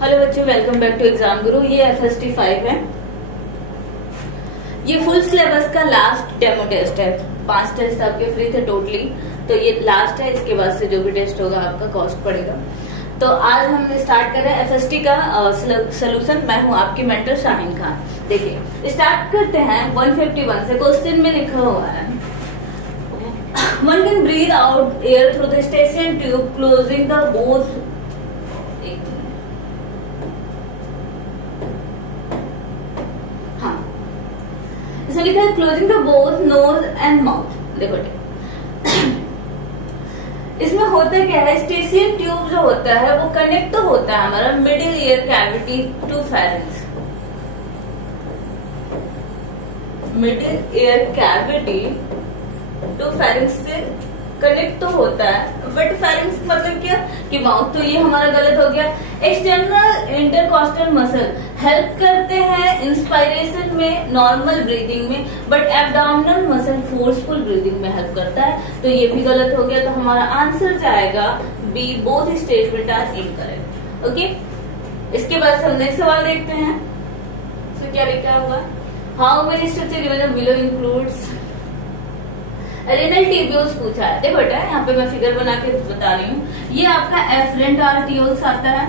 Hello बच्चों, welcome back to exam गुरु। ये FST 5 है। ये फुल सिलेबस का लास्ट डेमो टेस्ट है। 5 टेस्ट आपके फ्री थे टोटली, तो ये लास्ट है। इसके बाद से जो भी टेस्ट होगा आपका कॉस्ट पड़ेगा। तो आज हम स्टार्ट कर रहे हैं FST का सोल्यूशन। मैं हूँ आपकी मेंटर शाहीन खान। देखिए स्टार्ट करते हैं 151 से। क्वेश्चन में लिखा हुआ है One can breathe out air through the Eustachian tube closing the both इसमें लिखा है closing the both nose and mouth. देखो इसमें होता क्या है, स्टेशियन ट्यूब जो होता है वो कनेक्ट तो होता है हमारा middle ear cavity to pharynx. Middle ear cavity to pharynx से कनेक्ट तो होता है, बट फेरेंक्स मतलब क्या कि माउथ। तो ये हमारा गलत हो गया। एक्सटर्नल इंटरकॉस्टल मसल हेल्प करते हैं इंस्पायरेशन में, नॉर्मल ब्रीदिंग में, but abdominal muscle forceful breathing में हेल्प करता है। तो ये भी गलत हो गया। तो हमारा आंसर जाएगा B, both statement are incorrect. Okay, इसके बाद हम नेक्स्ट सवाल देखते हैं। तो क्या लिखा हुआ, how many structure below includes renal tubules पूछा है। देखो बेटा, यहाँ पे मैं फिगर बना के बता रही हूँ। ये आपका एफरेंट आर्टियोल्स आता है,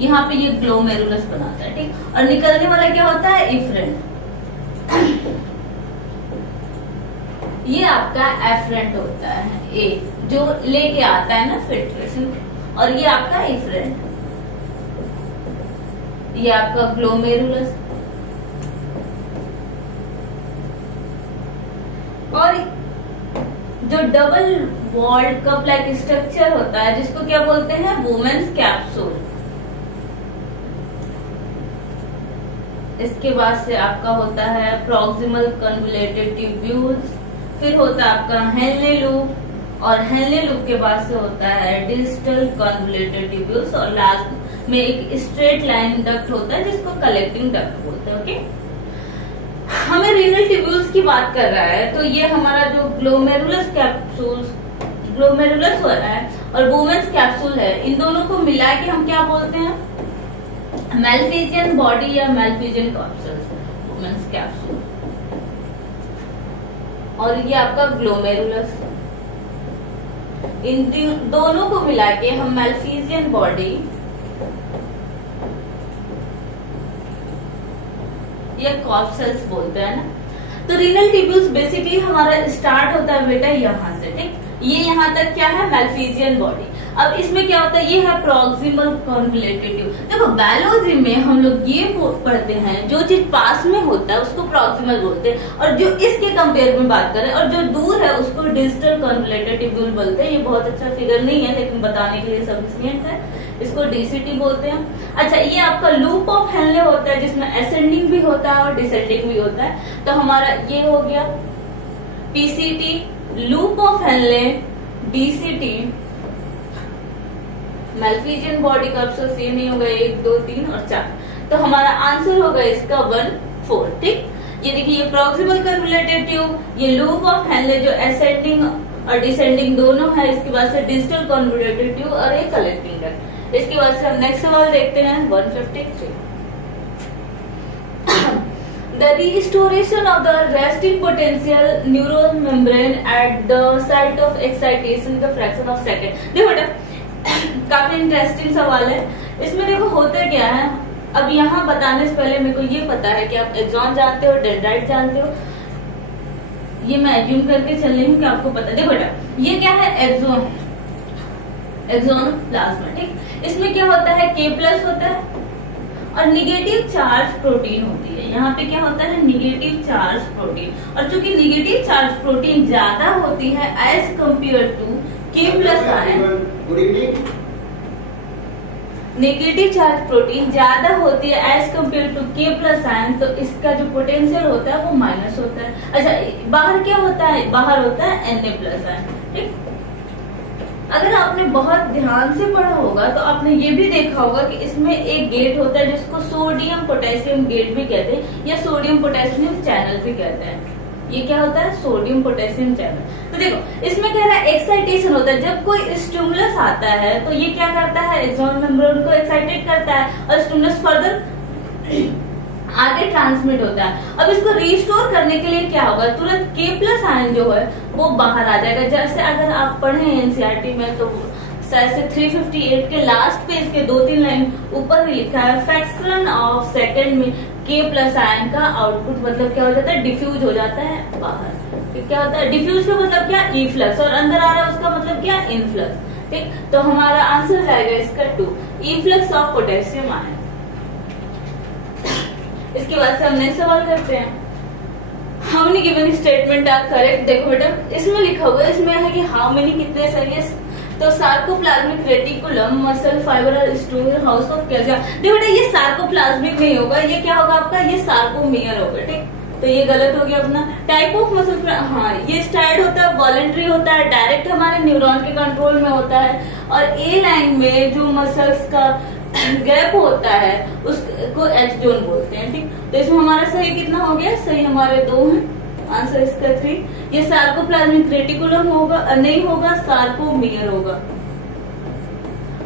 यहाँ पे ये ग्लोमेरुलस बनाता है, ठीक। और निकलने वाला क्या होता है, इफरेंट। ये आपका एफरेंट होता है, ए जो लेके आता है ना फिल्ट्रेशन, और ये आपका इफरेंट, ये आपका ग्लोमेरुलस। और जो double walled cup like structure होता है जिसको क्या बोलते हैं, वुमेन्स कैप्सूल। इसके बाद से आपका होता है प्रॉक्सिमल कन्वोल्यूटेड ट्यूब्यूल्स, फिर होता है आपका हेनले लूप, और हेनले लूप के बाद से होता है डिस्टल कन्वोल्यूटेड ट्यूब्यूल्स, और लास्ट में एक स्ट्रेट लाइन डक्ट होता है जिसको कलेक्टिंग डक्ट बोलते हैं। ओके, हमें रीनल ट्यूब्यूल्स की बात कर रहा है, तो ये हमारा जो ग्लोमेरुलस कैप्सूल, ग्लोमेरुलस हो रहा है और वुमेन्स कैप्सूल है, इन दोनों को मिला के हम क्या बोलते हैं, मैलफिजियन बॉडी या मैलफिजियन कैप्सूल्स, वुमेन्स कैप्सूल। और ये आपका ग्लोमेरुलस, इन दोनों को मिला के हम मैलफिजियन बॉडी या कॉप्सेल्स बोलते हैं ना। तो रीनल ट्यूब्यूल्स बेसिकली हमारा स्टार्ट होता है बेटा यहाँ से, ठीक। ये यहाँ तक क्या है, मैलफिजियन बॉडी। अब इसमें क्या होता है, ये है प्रॉक्सिमल कन्वोल्यूटेड ट्यूब। देखो बायोलॉजी में हम लोग ये पढ़ते हैं, जो चीज पास में होता है उसको प्रॉक्सिमल बोलते हैं, और जो इसके कंपेयर में बात करें और जो दूर है उसको डिस्टल कन्वोल्यूटेड ट्यूब्यूल बोलते हैं। ये बहुत अच्छा फिगर नहीं है लेकिन बताने के लिए सफिशिएंट है। इसको DCT बोलते हैं। अच्छा, ये आपका लूप ऑफ हेनले होता है जिसमें असेंडिंग भी होता है और डिसेंडिंग भी होता है। तो हमारा ये हो गया PCT, loop of Henle, DCT, Malpighian body capsules. ये नहीं होगा 1 2 3 और 4। तो हमारा आंसर होगा इसका 1 4, ठीक। ये देखिए, ये प्रॉक्सिमल कन्वोल्यूटेड ट्यूब, ये लूप ऑफ हेनले जो असेंडिंग और डिसेंडिंग दोनों है। इसके बाद से डिस्टल कन्वोल्यूटेड ट्यूब और एक कलेक्टिंग डक्ट। इसके बाद से हम नेक्स्ट सवाल देखते हैं 153। The restoration of the resting potential neural membrane at the site of excitation in the fraction of second। देखो बेटा, काफी इंटरेस्टिंग सवाल है। इसमें देखो होता क्या है, अब यहाँ बताने से पहले मेरे को ये पता है कि आप एक्सॉन जानते हो, डेंड्राइट जानते हो। ये मैं एज्यूम करके चल रही हूँ कि आपको पता है। देखो बेटा, ये क्या है, एक्सॉन, एक्सॉन प्लाज्मा, ठीक। इसमें क्या होता है, K+ होता है और निगेटिव चार्ज प्रोटीन होती है। यहाँ पे क्या होता है, निगेटिव चार्ज प्रोटीन। और चूंकि निगेटिव चार्ज प्रोटीन ज्यादा होती है as compare to K+ ion, negative charge protein ज्यादा होती है as compare to K+ ion, तो इसका जो पोटेंशियल होता है वो माइनस होता है। अच्छा, बाहर क्या होता है, बाहर होता है Na+ आयन, ठीक। अगर आपने बहुत ध्यान से पढ़ा होगा तो आपने ये भी देखा होगा कि इसमें एक गेट होता है जिसको सोडियम पोटेशियम गेट भी कहते हैं, या सोडियम पोटेशियम चैनल भी कहते हैं। ये क्या होता है, सोडियम पोटेशियम चैनल। तो देखो इसमें कह रहा है एक्साइटेशन होता है, जब कोई स्टिमुलस आता है तो ये क्या करता है, एक्सॉन मेम्ब्रेन को एक्साइटेड करता है और स्टिमुलस फर्दर आगे ट्रांसमिट होता है। अब इसको रिस्टोर करने के लिए क्या होगा, तुरंत K+ आयन जो है वो बाहर आ जाएगा। जैसे अगर आप पढ़े एनसीईआरटी में तो शायद से 358 के लास्ट पेज के 2-3 लाइन ऊपर ही लिखा है, फ्रैक्शन ऑफ सेकंड में K+ आयन का आउटपुट मतलब क्या हो जाता है, डिफ्यूज हो जाता है बाहर। ठीक, क्या होता है डिफ्यूज का मतलब क्या, इफ्लक्स, और अंदर आ रहा है उसका मतलब क्या, इनफ्लक्स। ठीक, तो हमारा आंसर जाएगा इसका 2, इफ्लक्स ऑफ पोटेशियम आयन। इसके बाद से हम नेक्स्ट सवाल करते हैं, how many given statement are correct. देखो बेटा इसमें लिखा हुआ है, इसमें है कि हाउ मेनी कितने सही है, तो सार्कोप्लाज्मिक रेटिकुलम मसल फाइबर और स्टोर हाउस ऑफ क्या। देखो बेटा ये सार्कोप्लाज्मिक नहीं होगा, ये क्या होगा आपका, ये सार्कोमियर होगा। ठीक, तो ये गलत हो गया अपना। टाइप ऑफ मसल, हाँ ये स्टार्ट होता है, वॉलंटरी होता है, डायरेक्ट हमारे न्यूरॉन के कंट्रोल में होता है, और ए लाइन में जो मसल्स का गैप होता है उसको एच जोन बोलते हैं। ठीक, तो इसमें हमारा सही कितना हो गया, सही हमारे 2 हैं, आंसर इसका 3। ये सार्कोप्लाज्मिक रेटिकुलम होगा, नहीं होगा, सार्कोमियर होगा।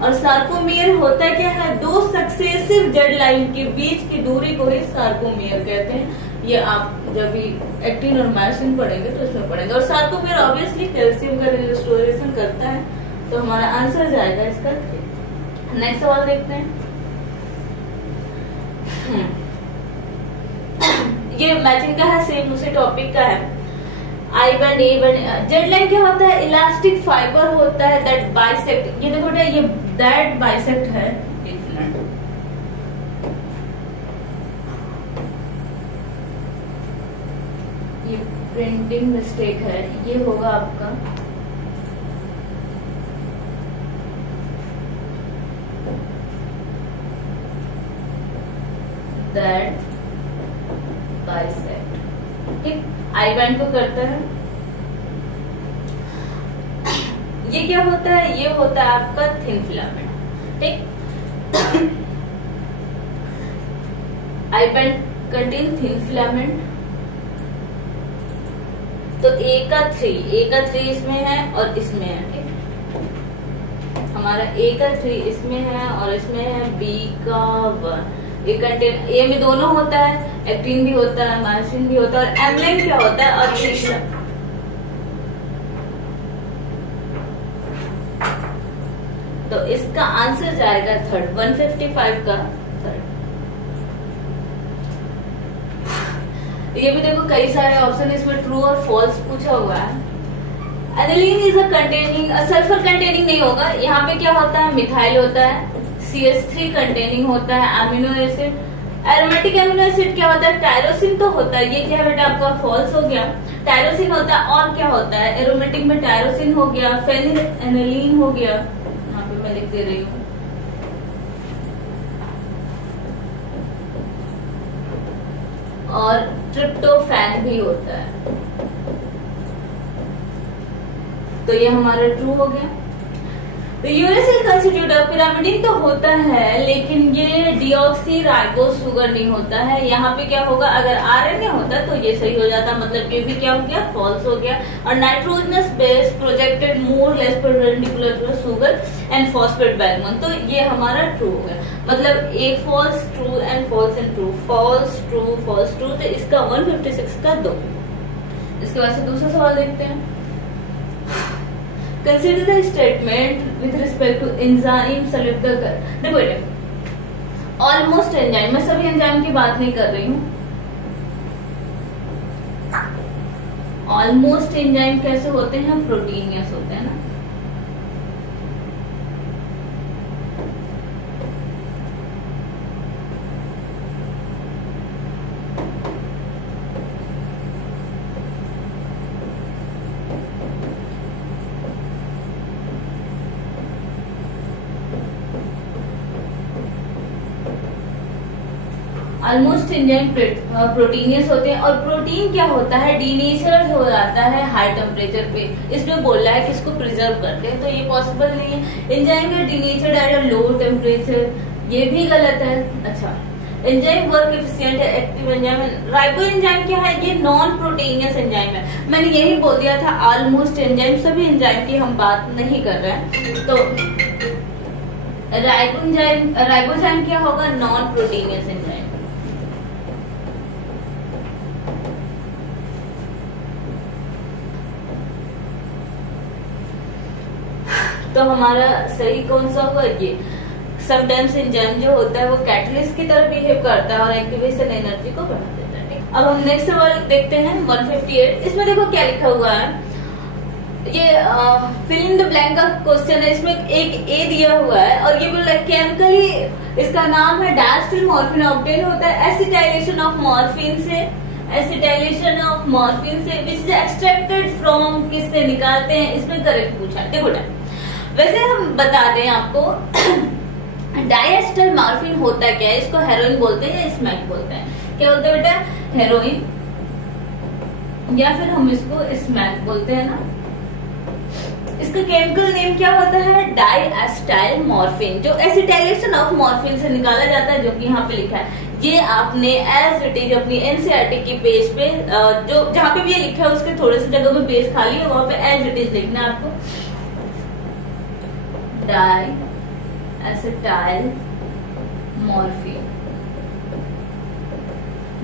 और सार्कोमियर होता क्या है, 2 सक्सेसिव जेड लाइन के बीच की दूरी को ही सार्कोमियर कहते हैं। ये आप जब भी एक्टिन और मायोसिन पढ़ेंगे तो इसमें पढ़ेंगे। और सार्कोमियर ऑब्वियसली कैल्शियम का रिस्टोरेशन करता है, तो हमारा आंसर जाएगा इसका 3। नेक्स्ट सवाल देखते हैं। ये मैचिंग का है, सेम उसी टॉपिक का है। I band, A band, Z line क्या होता है, इलास्टिक फाइबर होता है दैट बाइसेक्ट। ये देखो बेटा ये दैट बाइसेक्ट है, एक मिनट, ये प्रिंटिंग मिस्टेक है, ये होगा आपका दैट बाइसेक्ट। ठीक, आई बैंड को करता है, ये क्या होता है, ये होता है आपका थिन फिलामेंट। ठीक, I band contain thin filament. तो ए का 3 इसमें है और इसमें है। ठीक, हमारा ए का 3 इसमें है और इसमें है बी का 1। ये कंटेन, ए में दोनों होता है, एक्टिन भी होता है, मायोसिन भी होता है, और एमलाइन क्या होता है, और तीसरा तो इसका आंसर जाएगा 3rd, 155 का 3rd। ये भी देखो कई सारे ऑप्शन इसमें ट्रू और फॉल्स पूछा हुआ है। Aniline is a containing, sulphur containing नहीं होगा, यहाँ पे क्या होता है, मिथाइल होता है, CH3 कंटेनिंग होता है, amino acid. Aromatic amino acid क्या होता है, टायरोसिन तो होता है, ये क्या है बेटा आपका फॉल्स हो गया, टायरोसिन होता है। और क्या होता है, एरोमेटिक में टायरोसिन हो गया, फेनिल एनिलीन हो गया, यहाँ पे मैं लिख दे रही हूँ। और ट्रिप्टोफैन भी होता है, तो ये हमारा ट्रू हो गया। तो यूरेसिल कंस्टिट्यूट पिरामिडिन तो होता है, लेकिन ये डीऑक्सी राइबोस शुगर नहीं होता है। यहाँ पे क्या होगा, अगर आरएनए होता तो ये सही हो जाता, मतलब ये भी क्या हो गया, फॉल्स हो गया। और nitrogenous base projected more less perpendicular to sugar and phosphate backbone, तो ये हमारा ट्रू हो गया। मतलब एक false, true and false and true, false true false true, तो इसका 156 का 2। इसके बाद से दूसरा सवाल देखते हैं। Consider the statement with respect to enzyme select the कर। देखो बेटे, ऑलमोस्ट एंजाइम, मैं सभी एंजाइम की बात नहीं कर रही हूँ। ऑलमोस्ट एंजाइम कैसे होते हैं, प्रोटीनियस होते हैं ना। ऑलमोस्ट एंजाइम प्रोटीनियस होते हैं। और प्रोटीन क्या होता है, डीनेचर हो जाता है हाई टेम्परेचर पे। इसमें बोल रहा है कि इसको प्रिजर्व करते हैं, तो ये पॉसिबल नहीं है। एंजाइम का denature at a low temperature, ये भी गलत है। अच्छा, एंजाइम वर्क एफिशिएंट है, एक्टिव एंजाइम है। राइबो एंजाइम क्या है? ये नॉन प्रोटीनियस एंजाइम है। मैंने यही बोल दिया था ऑलमोस्ट एंजाइम, सभी एंजाइम की हम बात नहीं कर रहे हैं। तो राइबोजाइम क्या होगा? Non proteinaceous enzyme. तो हमारा सही कौन सा हुआ? ये समटाइम्स एंजाइम जो होता है वो कैटलिस्ट की तरह बिहेव करता है और एक्टिवेशन एनर्जी को बढ़ा देता है। अब हम नेक्स्ट सवाल देखते हैं 158। इसमें देखो क्या लिखा हुआ है, ये फिल इन द ब्लैंक का क्वेश्चन है। इसमें एक ए दिया हुआ है और ये बोल रहा है केमिकली इसका नाम है डायस्टिल मॉर्फिन ऑब्टेन होता है एसिटाइलेशन ऑफ मॉर्फिन से, एसिटाइलेशन ऑफ मॉर्फिन से विच इज एक्सट्रैक्टेड फ्रॉम, किससे निकालते हैं? इसमें करेक्ट पूछा है। देखो वैसे हम बता दें आपको डायस्टिल मॉर्फिन होता क्या है? इसको हेरोइन बोलते हैं या स्मैक बोलते हैं? क्या बोलते हैं बेटा? हेरोइन, या फिर हम इसको स्मैक बोलते हैं ना। इसका केमिकल नेम क्या होता है? डायस्टाइल मॉर्फिन, जो एसिटाइलेशन ऑफ मॉर्फिन से निकाला जाता है, जो कि यहाँ पे लिखा है। ये आपने एज इट इज अपनी एनसीईआरटी की पेज पे जो जहाँ पे भी ये लिखा है उसके थोड़े से जगह में पेज खाली है, वहां पे एज इट इज लिखना है आपको। डायएसिटाइल मॉर्फिन,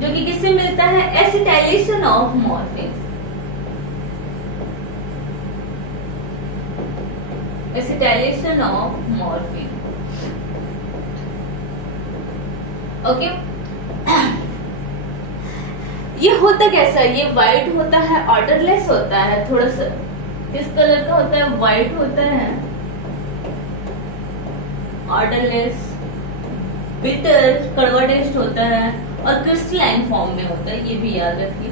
जो कि किससे मिलता है? Acetylation of morphine, acetylation of morphine. Okay, ये होता कैसा है? ये व्हाइट होता है, ऑर्डरलेस होता है, थोड़ा सा किस कलर का होता है? व्हाइट होता है, ऑर्डरलेस, बिटर, कड़वा टेस्ट होता है और क्रिस्टलाइन फॉर्म में होता है, ये भी याद रखिए।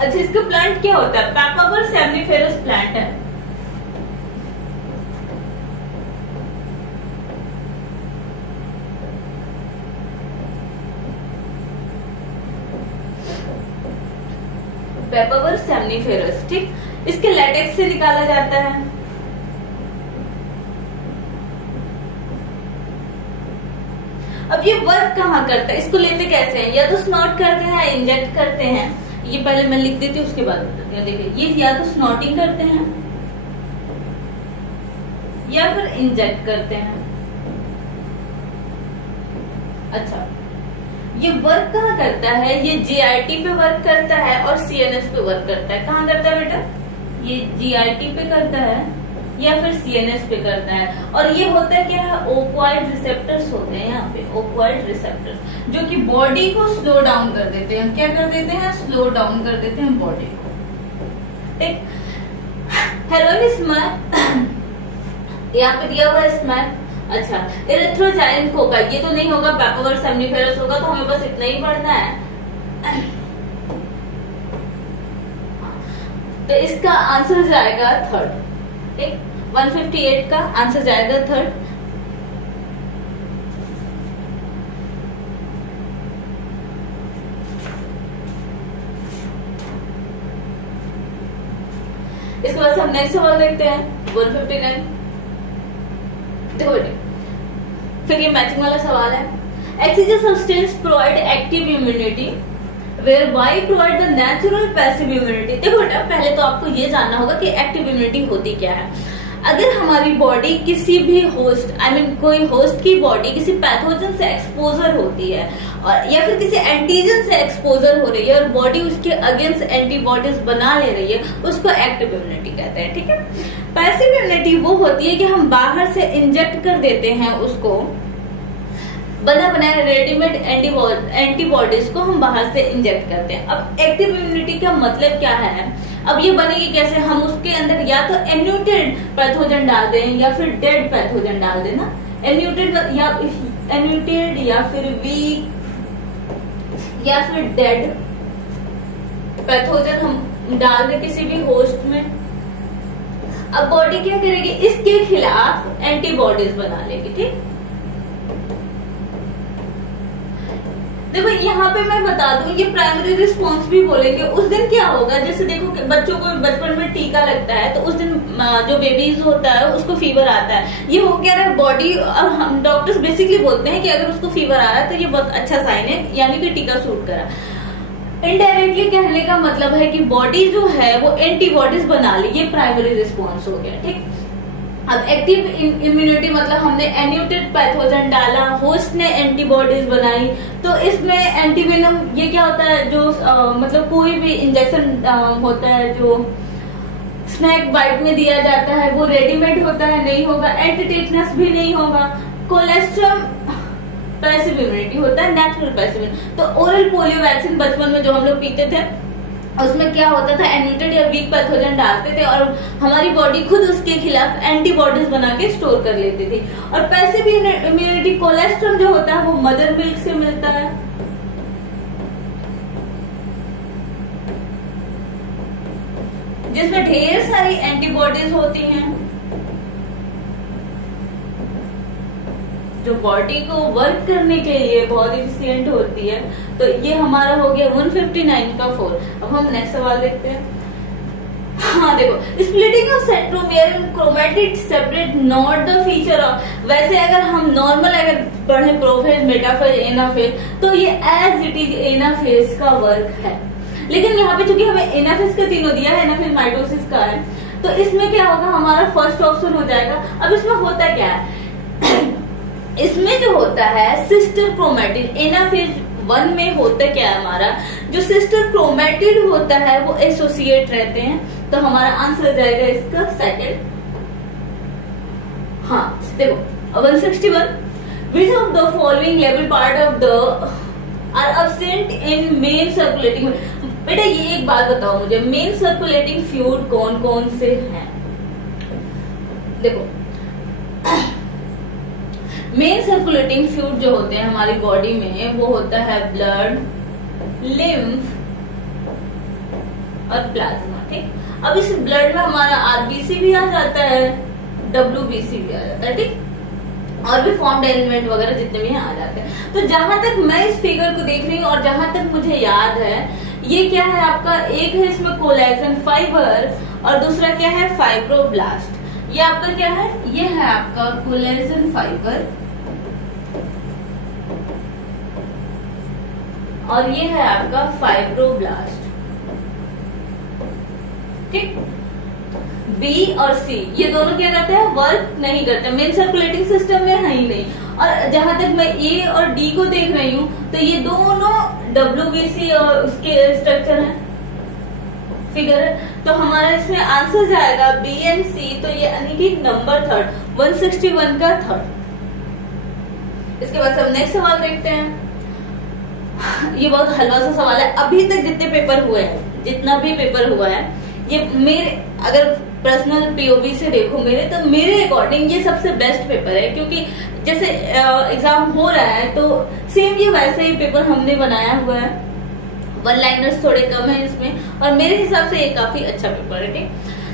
अच्छा, इसका प्लांट क्या होता है? पेपावर सेमिफेरस प्लांट है। पेपावर सेमिफेरस, ठीक। इसके लैटेक्स से निकाला जाता है। अब ये वर्क कहाँ करता है? इसको लेते कैसे हैं? या तो स्नॉट करते हैं या इंजेक्ट करते हैं। ये पहले मैं लिख देती हूँ, उसके बाद बताती हूँ। देखिए, ये या तो स्नॉटिंग करते हैं या फिर इंजेक्ट करते हैं। अच्छा, ये वर्क कहाँ करता है? ये जीआईटी पे वर्क करता है और सीएनएस पे वर्क करता है। कहाँ करता है बेटा? ये जीआईटी पे करता है या फिर सीएनएस पे करता है। और ये होता है क्या है? ओक्वाइड रिसेप्टर्स होते हैं यहाँ पे, ओक्वाइड रिसेप्टर्स, जो कि बॉडी को स्लो डाउन कर देते हैं। क्या कर देते हैं? स्लो डाउन कर देते हैं बॉडी को, ठीक। हेरोइन स्मैक, यहाँ पे दिया हुआ है स्मैक। अच्छा, इरिथ्रोजाइन होगा, ये तो नहीं होगा, पेपावर सेमिफेरस होगा, तो हमें बस इतना ही पढ़ना है। तो इसका आंसर जाएगा थर्ड, ठीक। 158 का आंसर जाएगा थर्ड। इसके बाद हम नेक्स्ट सवाल देखते हैं 159। देखो बेटे, फिर ये मैचिंग वाला सवाल है। X is a substance provide active immunity whereby provide the natural passive immunity। देखो बेटा, पहले तो आपको ये जानना होगा कि एक्टिव इम्यूनिटी होती क्या है। अगर हमारी बॉडी किसी भी होस्ट कोई होस्ट की बॉडी किसी पैथोजन से एक्सपोजर होती है और या फिर किसी एंटीजन से एक्सपोजर हो रही है और बॉडी उसके अगेंस्ट एंटीबॉडीज बना ले रही है, उसको एक्टिव इम्यूनिटी कहते हैं, ठीक है। पैसिव इम्यूनिटी वो होती है कि हम बाहर से इंजेक्ट कर देते हैं, उसको बना बनाया रेडीमेड एंटीबॉडीज को हम बाहर से इंजेक्ट करते हैं। अब एक्टिव इम्यूनिटी का मतलब क्या है? अब ये बनेगी कैसे? हम उसके अंदर या तो एन्यूटेड पैथोजन डाल दें या फिर डेड पैथोजन डाल दें ना। एन्यूटेड या फिर वीक या फिर डेड पैथोजन हम डाल दें किसी भी होस्ट में। अब बॉडी क्या करेगी? इसके खिलाफ एंटीबॉडीज बना लेगी, ठीक। देखो यहाँ पे मैं बता दूं, ये प्राइमरी रिस्पॉन्स भी बोलेंगे। उस दिन क्या होगा, जैसे देखो बच्चों को बचपन में टीका लगता है, तो उस दिन जो बेबीज होता है उसको फीवर आता है, ये हो क्या रहा है बॉडी, और हम डॉक्टर्स बेसिकली बोलते हैं कि अगर उसको फीवर आ रहा है तो ये बहुत अच्छा साइन है, यानी कि टीका सूट करा। इनडायरेक्टली कहने का मतलब है कि बॉडी जो है वो एंटीबॉडीज बना ली, ये प्राइमरी रिस्पॉन्स हो गया, ठीक। अब एक्टिव इम्यूनिटी मतलब हमने एन्यूटेड पैथोजन डाला, होस्ट ने एंटीबॉडीज बनाई, तो इसमें एंटीवेनम, ये क्या होता है, जो मतलब कोई भी इंजेक्शन होता है जो स्नैक बाइट में दिया जाता है वो रेडीमेड होता है, नहीं होगा। एंटीटेटनस भी नहीं होगा। कोलेस्ट्रम पैसिव इम्यूनिटी होता है, नेचुरल पैसिव। तो ओरल पोलियो वैक्सीन बचपन में जो हम लोग पीते थे उसमें क्या होता था, एन्यूटेड या वीक पैथोजन डालते थे और हमारी बॉडी खुद उसके खिलाफ एंटीबॉडीज बना के स्टोर कर लेती थी। और पैसिव इम्यूनिटी कोलेस्ट्रॉल जो होता है वो मदर मिल्क से मिलता है। जिसमें ढेर सारी एंटीबॉडीज होती हैं जो बॉडी को वर्क करने के लिए बहुत इफिशिएंट होती है। तो ये हमारा हो गया 159 का 4। अब हम नेक्स्ट सवाल देखते हैं। हाँ देखो, splitting of centromere in chromatid separate not the feature of, वैसे अगर हम नॉर्मल अगर पढ़े प्रोफेज, मेटाफेज, एनाफेज, तो ये एज इट इज एनाफेज का वर्क है। लेकिन यहाँ पे चूंकि हमें एनाफेज का तीनों दिया है, एनाफेज माइटोसिस का है, तो इसमें क्या होगा, हमारा फर्स्ट ऑप्शन हो जाएगा। अब इसमें होता क्या है इसमें जो होता है सिस्टर क्रोमैटिड, एनाफेज 1 में होता क्या है, हमारा जो सिस्टर क्रोमैटिड होता है वो एसोसिएट रहते हैं। तो हमारा आंसर हो जाएगा इसका सेकंड। हाँ देखो 161, which of the following level part of the are absent in man circulating. बेटा ये एक बात बताओ मुझे, मेन सर्कुलेटिंग फ्लूइड कौन कौन से हैं? देखो मेन सर्कुलेटिंग फ्लूइड जो होते हैं हमारी बॉडी में वो होता है ब्लड, लिम्फ और प्लाज्मा, ठीक। अब इस ब्लड में हमारा आरबीसी भी आ जाता है, डब्ल्यूबीसी भी आ जाता है, ठीक, और भी फॉर्म्ड एलिमेंट वगैरह जितने भी आ जाते हैं। तो जहां तक मैं इस फिगर को देख रही हूँ और जहां तक मुझे याद है, ये क्या है आपका, एक है इसमें कोलेजन फाइबर और दूसरा क्या है फाइब्रोब्लास्ट। ये आपका क्या है, ये है आपका कोलेजन फाइबर और ये है आपका फाइब्रोब्लास्ट, ठीक। बी और सी ये दोनों क्या करते हैं, वर्क नहीं करते, मेन सर्कुलेटिंग सिस्टम में है ही नहीं। और जहां तक मैं ए और डी को देख रही हूँ तो ये दोनों डब्ल्यूबीसी और उसके स्ट्रक्चर है, फिगर है। तो हमारा इसमें आंसर जाएगा बी एंड सी। तो ये यानी कि नंबर 3 161 का 3। इसके बाद हम नेक्स्ट सवाल देखते हैं। ये बहुत हलवा सा सवाल है। अभी तक जितने पेपर हुए हैं, जितना भी पेपर हुआ है, ये मेरे अगर पर्सनल पीओवी से देखो मेरे, तो मेरे अकॉर्डिंग ये सबसे बेस्ट पेपर है। क्योंकि जैसे एग्जाम हो रहा है तो सेम ये वैसे ही पेपर हमने बनाया हुआ है, वन लाइनर्स थोड़े कम है इसमें, और मेरे हिसाब से ये काफी अच्छा पेपर है, ठीक।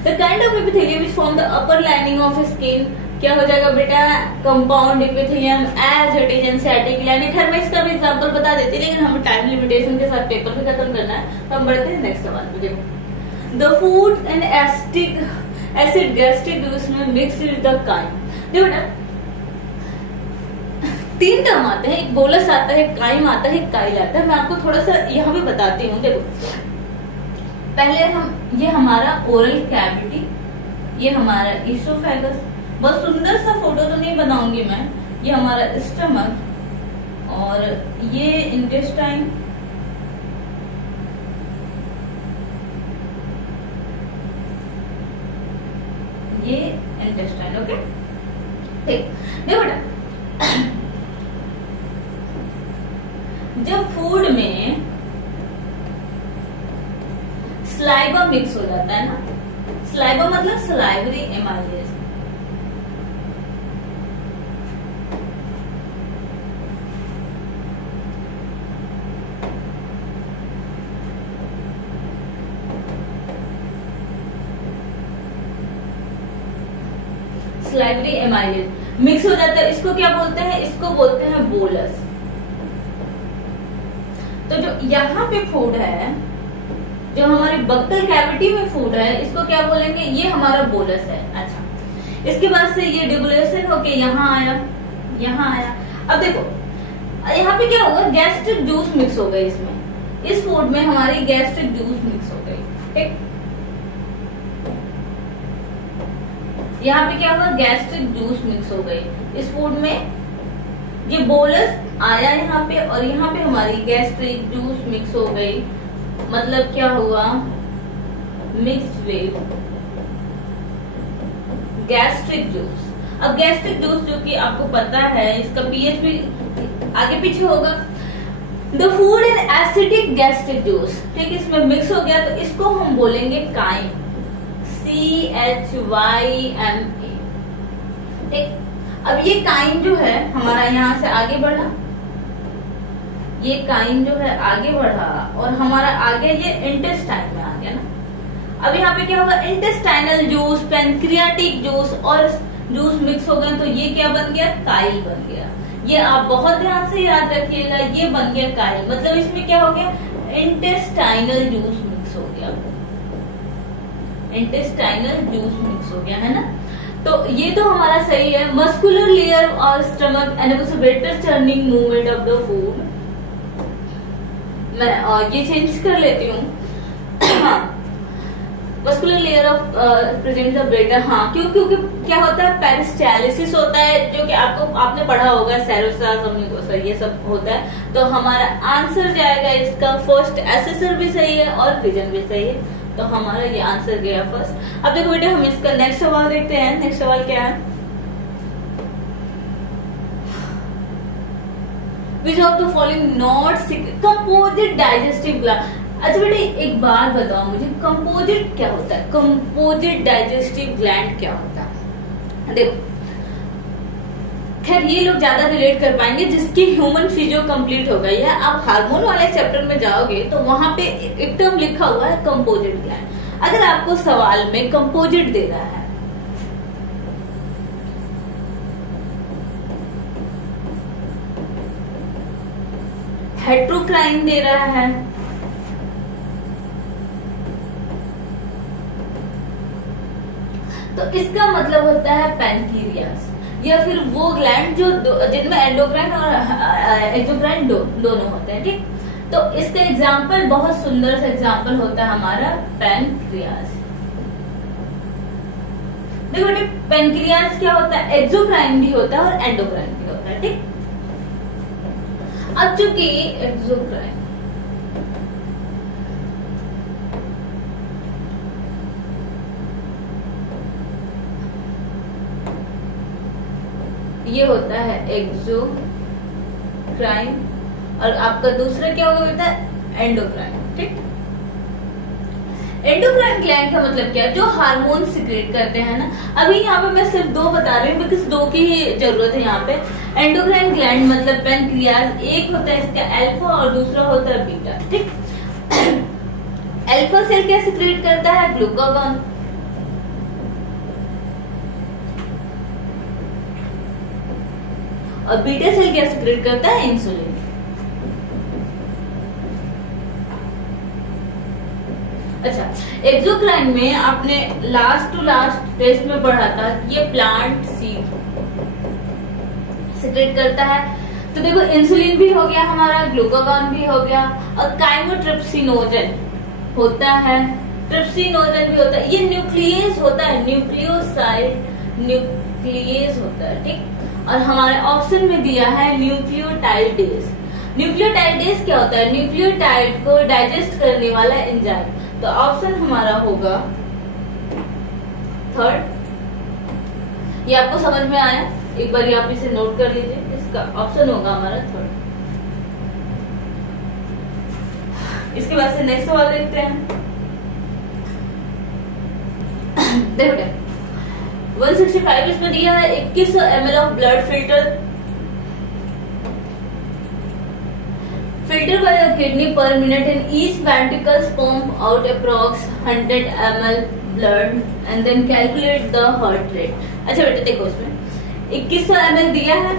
The kind of epithelium is from the upper lining of skin, क्या हो जाएगा बेटा, compound epithelium as it is एनसेटिक। यानी खैर मैं इसका भी एग्जांपल बता देती, लेकिन हमें टाइम लिमिटेशन के साथ पेपर भी खत्म करना है, तो हम बढ़ते हैं नेक्स्ट सवाल पे। देखो the food and acid gastric juice में मिक्स विद द काइम। देखो बेटा 3 टर्म आते हैं, एक बोलस आता है, काइम आता है, काइल आता है। मैं आपको थोड़ा सा यहाँ पे बताती हूँ। देखो पहले ये हमारा ओरल कैविटी, ये हमारा इसोफेगस, बहुत सुंदर सा फोटो तो नहीं बनाऊंगी मैं, ये हमारा स्टमक और ये इंटेस्टाइन, ये इंटेस्टाइन, ओके, ठीक। देखो बेटा जब फूड में स्लाइवा मिक्स हो जाता है ना, स्लाइवा मतलब salivary amylase, salivary amylase mix हो जाता है, इसको क्या बोलते हैं, इसको बोलते हैं बोलस। तो जो यहाँ पे फूड है, जो हमारे बक्कल कैविटी में फूड है, इसको क्या बोलेंगे, ये हमारा बोलस है। अच्छा, इसके बाद से ये डिगुलेशन होके यहाँ आया, यहाँ आया। अब देखो यहाँ पे क्या होगा, गैस्ट्रिक जूस मिक्स हो गई इसमें, इस फूड में हमारी गैस्ट्रिक जूस मिक्स हो गई। ठीक, यहाँ पे क्या होगा, गैस्ट्रिक जूस मिक्स हो गई इस फूड में। ये बोलस आया यहाँ पे और यहाँ पे हमारी गैस्ट्रिक जूस मिक्स हो गई, मतलब क्या हुआ, मिक्स्ड विद गैस्ट्रिक जूस। अब गैस्ट्रिक जूस जो कि आपको पता है इसका पीएच भी आगे पीछे होगा। The food in acidic gastric juice, ठीक, इसमें मिक्स हो गया तो इसको हम बोलेंगे काइम, CHYME। ठीक, अब ये काइम जो है हमारा यहाँ से आगे बढ़ा, ये काइम जो है आगे बढ़ा और हमारा आगे ये इंटेस्टाइन में आ गया ना। अब यहाँ पे क्या होगा, इंटेस्टाइनल जूस, पैंक्रियाटिक जूस और जूस मिक्स हो गए तो ये क्या बन गया, काइल बन गया। ये आप बहुत ध्यान से याद रखिएगा, ये बन गया काइल, मतलब इसमें क्या हो गया, इंटेस्टाइनल जूस मिक्स हो गया, इंटेस्टाइनल जूस मिक्स हो गया, है ना। तो ये तो हमारा सही है। मस्कुलर लेयर और stomach enables better churning movement of the food. मैं ये चेंज कर लेती हूँ। हाँ, muscular layer of present the better, हाँ, क्योंकि क्या होता है, पेरिस्टालिसिस होता है, जो कि आपने पढ़ा होगा, सेरोसास, ये सब होता है। तो हमारा आंसर जाएगा इसका फर्स्ट, एसेसर भी सही है और प्रेजेंट भी सही है, तो हमारा ये आंसर गया फर्स्ट। अब देखो बेटे, हम इसका नेक्स्ट सवाल देखते हैं। नेक्स्ट सवाल क्या है, विच of the following not composite digestive gland. अच्छा बेटे, एक बात बताओ मुझे, कंपोजिट क्या होता है, कंपोजिट डाइजेस्टिव ग्लैंड क्या होता है। देखो, खैर ये लोग ज्यादा रिलेट कर पाएंगे जिसकी ह्यूमन फिजियो कंप्लीट हो गई है। आप हार्मोन वाले चैप्टर में जाओगे तो वहां पे एक टर्म लिखा हुआ है कंपोजिट ग्लैंड। अगर आपको सवाल में कंपोजिट दे रहा है, हेट्रोक्राइन दे रहा है, तो इसका मतलब होता है पैनक्रियास, या फिर वो ग्लैंड जो जिनमें एंडोक्राइन और एक्सोक्राइन दोनों होते हैं। ठीक, तो इसका एग्जाम्पल, बहुत सुंदर सा एग्जाम्पल होता है हमारा पैनक्रियास। देखो बेटे, पैनक्रियास क्या होता है, एक्सोक्राइन भी होता है और एंडोक्राइन भी होता है। ठीक, अब चूंकि एक्सोक्राइन ये होता है एक्सोक्राइन और आपका दूसरा क्या होगा बेटा, एंडोक्राइन। ठीक, एंडोक्राइन ग्लैंड का मतलब क्या है, जो हार्मोन सिक्रेट करते हैं ना। अभी यहाँ पे मैं सिर्फ दो बता रही हूँ बिकॉज दो की ही जरूरत है यहाँ पे। एंडोक्राइन ग्लैंड मतलब पैनक्रियास, एक होता है इसका अल्फा और दूसरा होता है बीटा। ठीक, अल्फा सेल क्या सिक्रेट करता है, ग्लूकागॉन, और बीटा सेल क्या सिक्रेट करता है, इंसुलिन। अच्छा, एक्सोक्राइन में आपने लास्ट टू लास्ट टेस्ट में पढ़ा था ये प्लांट सीड सिक्रेट करता है। तो देखो, इंसुलिन भी हो गया हमारा, ग्लूकागॉन भी हो गया, और काइमोट्रिप्सिनोजन होता है, ट्रिप्सिनोजन भी होता है। ये न्यूक्लियस होता है, न्यूक्लियोसाइड न्यूक्लियस होता है। ठीक, और हमारे ऑप्शन में दिया है न्यूक्लियोटाइडेज। न्यूक्लियोटाइडेज क्या होता है, न्यूक्लियोटाइड को डाइजेस्ट करने वाला एंजाइम। तो ऑप्शन हमारा होगा थर्ड। ये आपको समझ में आया, एक बार आप इसे नोट कर लीजिए, इसका ऑप्शन होगा हमारा थर्ड। इसके बाद से नेक्स्ट सवाल देखते हैं। देखो 165 इसमें दिया है 2100 ml of blood filter by the kidney पर minute and each ventricles pump out approx 100 ml blood and then calculate the heart rate। अच्छा बेटा देखो, इसमें 2100 ml दिया है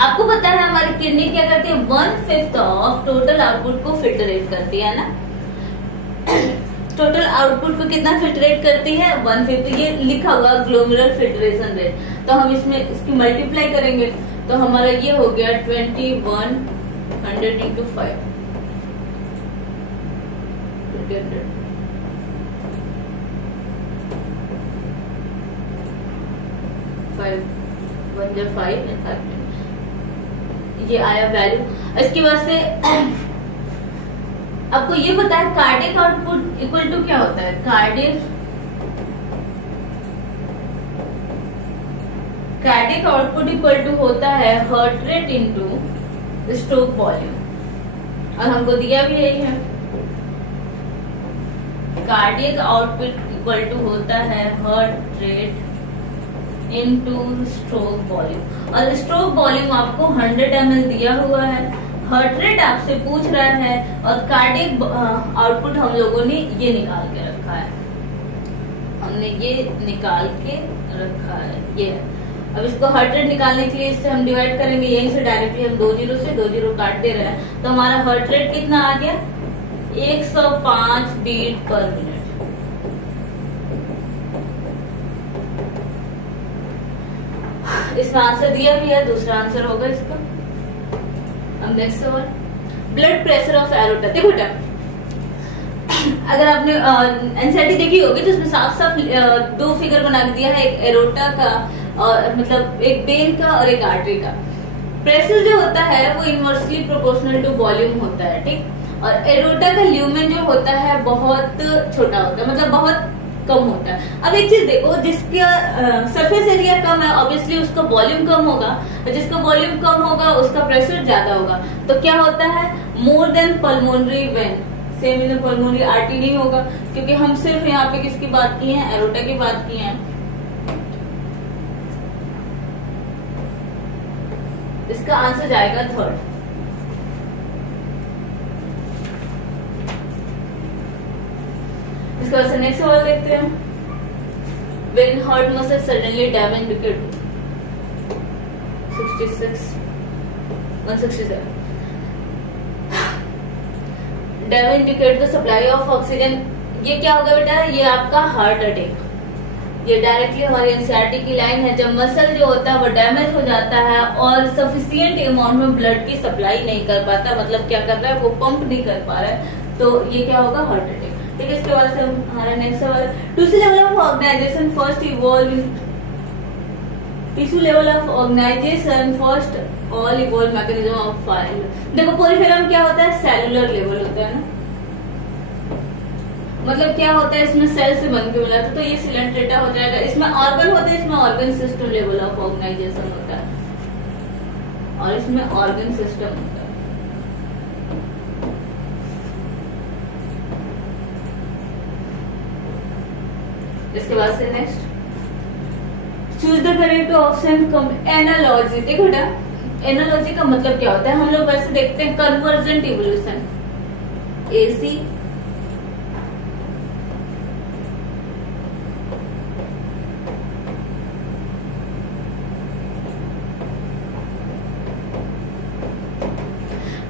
आपको पता है हमारी किडनी क्या करती है, 1/5 ऑफ टोटल आउटपुट को फिल्टरेट करती है ना। टोटल आउटपुट को कितना फिल्टरेट करती है, 1/5। ये लिखा हुआ ग्लोमेरुलर फिल्ट्रेशन रेट, तो हम इसमें इसकी मल्टीप्लाई करेंगे तो हमारा ये हो गया 2100 इंटू 5, 2000 5 1 5 and 5 ये आया वैल्यू। इसके बाद से आपको ये पता है कार्डियक आउटपुट इक्वल टू क्या होता है, कार्डियक आउटपुट इक्वल टू होता है heart rate into stroke volume, और हमको दिया भी यही है। कार्डियक आउटपुट इक्वल टू होता है heart rate into stroke volume, और स्ट्रोक वॉल्यूम आपको 100 ml दिया हुआ है, हार्ट रेट आपसे पूछ रहा है, और कार्डियक आउटपुट हम लोगों ने ये निकाल के रखा है, हमने ये निकाल के रखा है ये। अब इसको हार्ट रेट निकालने के लिए इससे हम डिवाइड करेंगे, यहीं से डायरेक्टली हम 2 0 से 2 0 काट दे रहे हैं, तो हमारा हार्ट रेट कितना आ गया, 105 बीट पर मिनट। इसमें आंसर दिया भी है, दूसरा आंसर होगा इसका। अब नेक्स्ट सवाल, ब्लड प्रेशर ऑफ एरोटा। देखो बेटा, अगर आपने एनसीईआरटी देखी होगी तो उसमें साफ साफ 2 फिगर बना के दिया है, एक एरोटा का और मतलब एक वेन का और एक आर्टरी का। प्रेशर जो होता है वो इनवर्सली प्रोपोर्शनल टू वॉल्यूम होता है, ठीक। और एरोटा का ल्यूमेन जो होता है बहुत छोटा होता है, मतलब बहुत कम होता है। अब एक चीज देखो, जिसका सरफेस एरिया कम है ऑब्वियसली उसका वॉल्यूम कम होगा, और जिसका वॉल्यूम कम होगा उसका प्रेशर ज्यादा होगा। तो क्या होता है, more than pulmonary vein, same in pulmonary artery नहीं होगा, क्योंकि हम सिर्फ यहाँ पे किसकी बात की है, एरोटा की बात की है। इसका आंसर जाएगा 3rd। इसके बाद से नेक्स्ट सवाल देखते हैं, when heart muscle suddenly damage decade 167 damage decade the supply of oxygen. ये क्या होगा बेटा, ये आपका हार्ट अटैक। ये डायरेक्टली हमारी एनसीईआरटी की लाइन है, जब मसल जो होता है वो डैमेज हो जाता है और सफिशिएंट अमाउंट में ब्लड की सप्लाई नहीं कर पाता, मतलब क्या कर रहा है वो पंप नहीं कर पा रहा है, तो ये क्या होगा, हार्ट अटैक। ठीक है, इसके बाद से हमारा नेक्स्ट सवाल, tissue level of organisation first evolve, tissue level of organisation first all evolve mechanism of file. देखो पोरिफेरम क्या होता है, सेलुलर लेवल होता है ना, मतलब क्या होता है इसमें सेल से बन के मिला था, तो ये सिलेंट्रेटा हो जाएगा। इसमें ऑर्गन होते हैं, इसमें organ system level of organisation होता है, और इसमें ऑर्गन सिस्टम होता है। इसके बाद से next, choose the correct option. Analogy. देखो बेटा, एनालॉजी का मतलब क्या होता है, हम लोग वैसे देखते हैं convergent evolution, AC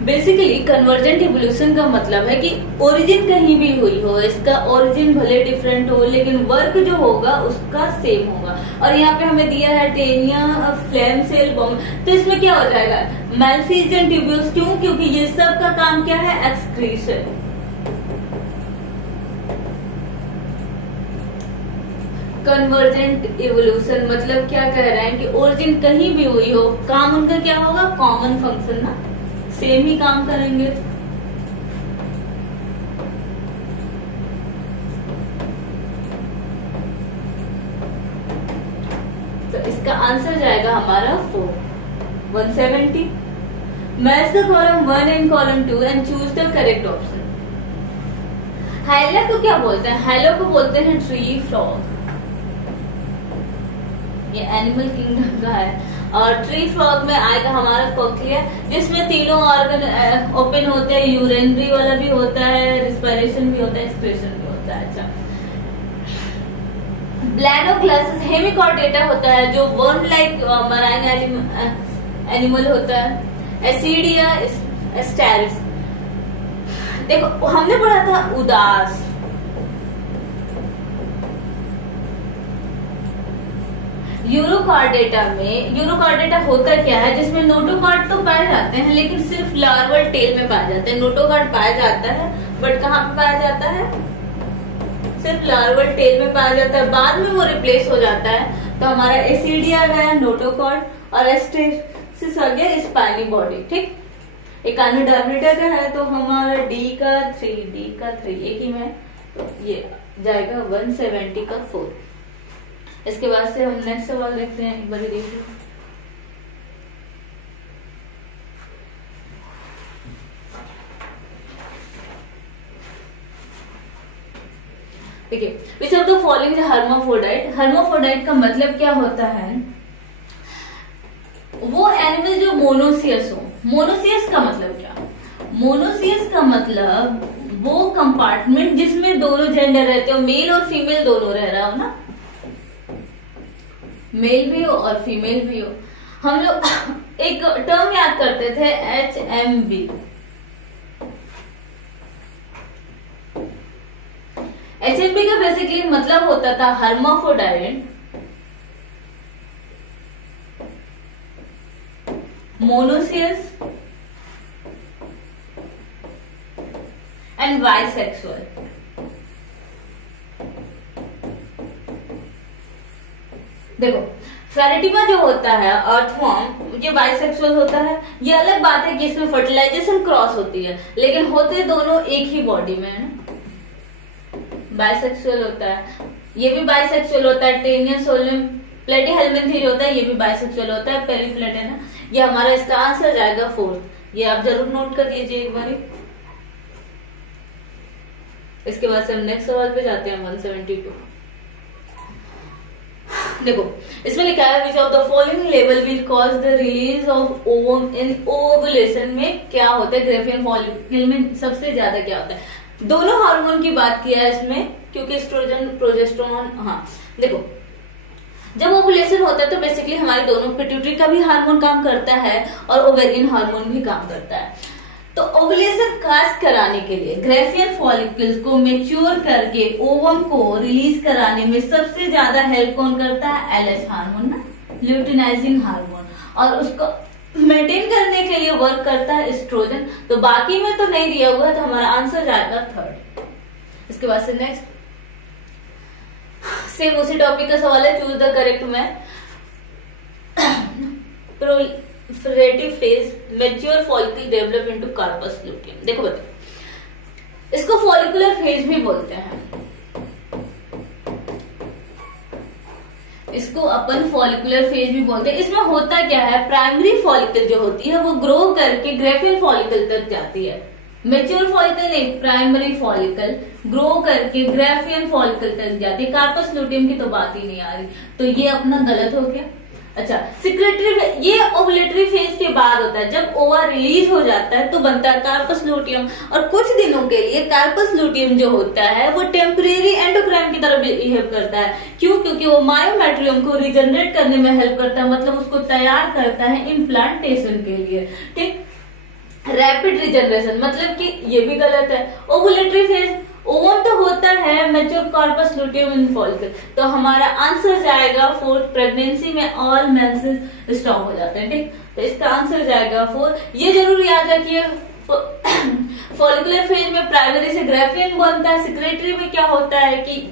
basically convergent evolution का मतलब है कि ओरिजिन कहीं भी हुई हो, इसका ओरिजिन भले डिफरेंट हो लेकिन वर्क जो होगा उसका सेम होगा। और यहाँ पे हमें दिया है टेनिया फ्लेम सेल बॉम्ब, तो इसमें क्या हो जाएगा, मैलफिजियन ट्यूब्यूल्स। क्यों, क्योंकि ये सब का काम क्या है, एक्सक्रीशन। कन्वर्जेंट इवोल्यूशन मतलब क्या कह रहे हैं कि ओरिजिन कहीं भी हुई हो, काम उनका क्या होगा, कॉमन फंक्शन ना, सेम ही काम करेंगे। तो इसका आंसर जाएगा हमारा 170। Match the column 1 and column 2 and choose the correct option. Hyla को क्या बोलते हैं, हाइलो को बोलते हैं ट्री फ्रॉग, ये एनिमल किंगडम का है। और ट्री फ्रॉग में आएगा हमारा कोक्लिया, जिसमें तीनों ऑर्गन ओपन होते हैं, यूरिनरी वाला भी होता है, रिस्पिरेशन भी होता है, एक्सक्रीशन भी होता है। अच्छा, ब्लैनोक्लासिस हेमिकॉर्डेटा होता है जो वर्म लाइक मराइन एनिमल होता है। एसिडिया एस्टेरिस, देखो हमने पढ़ा था उदास, यूरोकार्डेटा में, यूरोकार्डेटा होता क्या है, जिसमें नोटोकार्ड तो पाए जाते हैं लेकिन सिर्फ लार्वल टेल में पाए जाते हैं। नोटोकार्ड पाया जाता है बट कहाँ पे पाया जाता है, सिर्फ लार्वल टेल में पाया जाता है, बाद में वो रिप्लेस हो जाता है। तो हमारा एसिडिया गया नोटोकार्ड और एस्टेरिस आ गया स्पाइनी बॉडी। ठीक, एकानोडर्मिटा का है तो हमारा डी का 3 एक ही में, तो ये जाएगा 170 का 4। इसके बाद से हम नेक्स्ट सवाल देखते हैं, एक बार देखिए। देखिए, विच of the following is hermaphrodite. Hermaphrodite का मतलब क्या होता है, वो एनिमल जो मोनोसियस हो। मोनोसियस का मतलब क्या, मोनोसियस का मतलब वो कंपार्टमेंट जिसमें दोनों जेंडर रहते हो, मेल और फीमेल दोनों रह रहा हो ना, मेल भी हो और फीमेल भी हो। हम लोग एक टर्म याद करते थे HMB। HMB का बेसिकली मतलब होता था हर्माफ्रोडाइट, मोनोसियस एंड बाइसेक्सुअल। देखो फेरेटिमा जो होता है अर्थवर्म, ये बाइसेक्सुअल होता है। ये अलग बात है कि इसमें फर्टिलाइजेशन क्रॉस होती है, लेकिन होते दोनों एक ही बॉडी में है ना, बाइसेक्सुअल होता है। ये भी बाइसेक्सुअल होता है। टेनियस सोलियम प्लेटीहेल्मिन्थेरिया होता है, ये भी बाइसेक्सुअल होता है। पेरीप्लेट है ना, ये हमारा इसका आंसर जाएगा 4। ये आप जरूर नोट कर लीजिए एक बार। इसके बाद से हम नेक्स्ट सवाल पे जाते हैं 172। देखो इसमें लिखा है विच of the following level will cause the release of ovum in ovulation में क्या होता है, ग्रेफियन फॉलिकल में सबसे ज्यादा क्या होता है। दोनों हार्मोन की बात किया है इसमें, क्योंकि एस्ट्रोजन प्रोजेस्टेरोन। हाँ देखो, जब ओवुलेशन होता है तो बेसिकली हमारे दोनों पिट्यूटरी का भी हार्मोन काम करता है और ओवेरियन हार्मोन भी काम करता है। तो ओवुलेशन खास कराने के लिए ग्रेफियन फॉलिकल्स को मैच्योर करके ओवम को रिलीज कराने में सबसे ज्यादा हेल्प कौन करता है, LH हार्मोन ना, ल्यूटिनाइजिंग हार्मोन, और उसको मेंटेन करने के लिए वर्क करता है एस्ट्रोजन। तो बाकी में तो नहीं दिया हुआ है, तो हमारा आंसर जाएगा 3rd। इसके बाद से नेक्स्ट सेम उसी टॉपिक का सवाल है, चूज द करेक्ट में। Proliferative phase mature follicle develop into corpus luteum. देखो बताओ, इसको फॉलिकुलर फेज भी बोलते हैं, इसको अपन फॉलिकुलर फेज भी बोलते हैं। इसमें होता क्या है, प्राइमरी फॉलिकल जो होती है वो ग्रो करके ग्रेफियन फॉलिकल तक जाती है। मेच्योर फॉलिकल नहीं, प्राइमरी फॉलिकल ग्रो करके ग्रेफियन फॉलिकल तक जाती है। कार्पस ल्यूटियम की तो बात ही नहीं आ रही, तो ये अपना गलत हो गया। अच्छा, सिक्रेटरी, ये ओवुलेटरी फेज के बाद होता है, जब ओवा रिलीज हो जाता है तो बनता है कार्पस ल्यूटियम। और कुछ दिनों के लिए कार्पस ल्यूटियम जो होता है वो टेम्परेरी एंडोक्राइन की तरह बिहेव करता है। क्यों? क्योंकि वो मायोमेट्रियम को रिजनरेट करने में हेल्प करता है, मतलब उसको तैयार करता है इम्प्लांटेशन के लिए। ठीक, रैपिड रिजनरेशन, मतलब कि ये भी गलत है। ओवुलेटरी फेज ओवम तो होता है, मैच्योर कार्पस ल्यूटियम इन फॉलिकल, तो हमारा आंसर जाएगा 4। प्रेगनेंसी में ऑल मेंसेस स्टॉप हो जाते हैं। ठीक, तो इसका आंसर जाएगा 4। ये जरूर याद रखिए, फॉलिकुलर फेज में प्राइमरी से ग्रेफियन बनता है। सेक्रेटरी में क्या होता है कि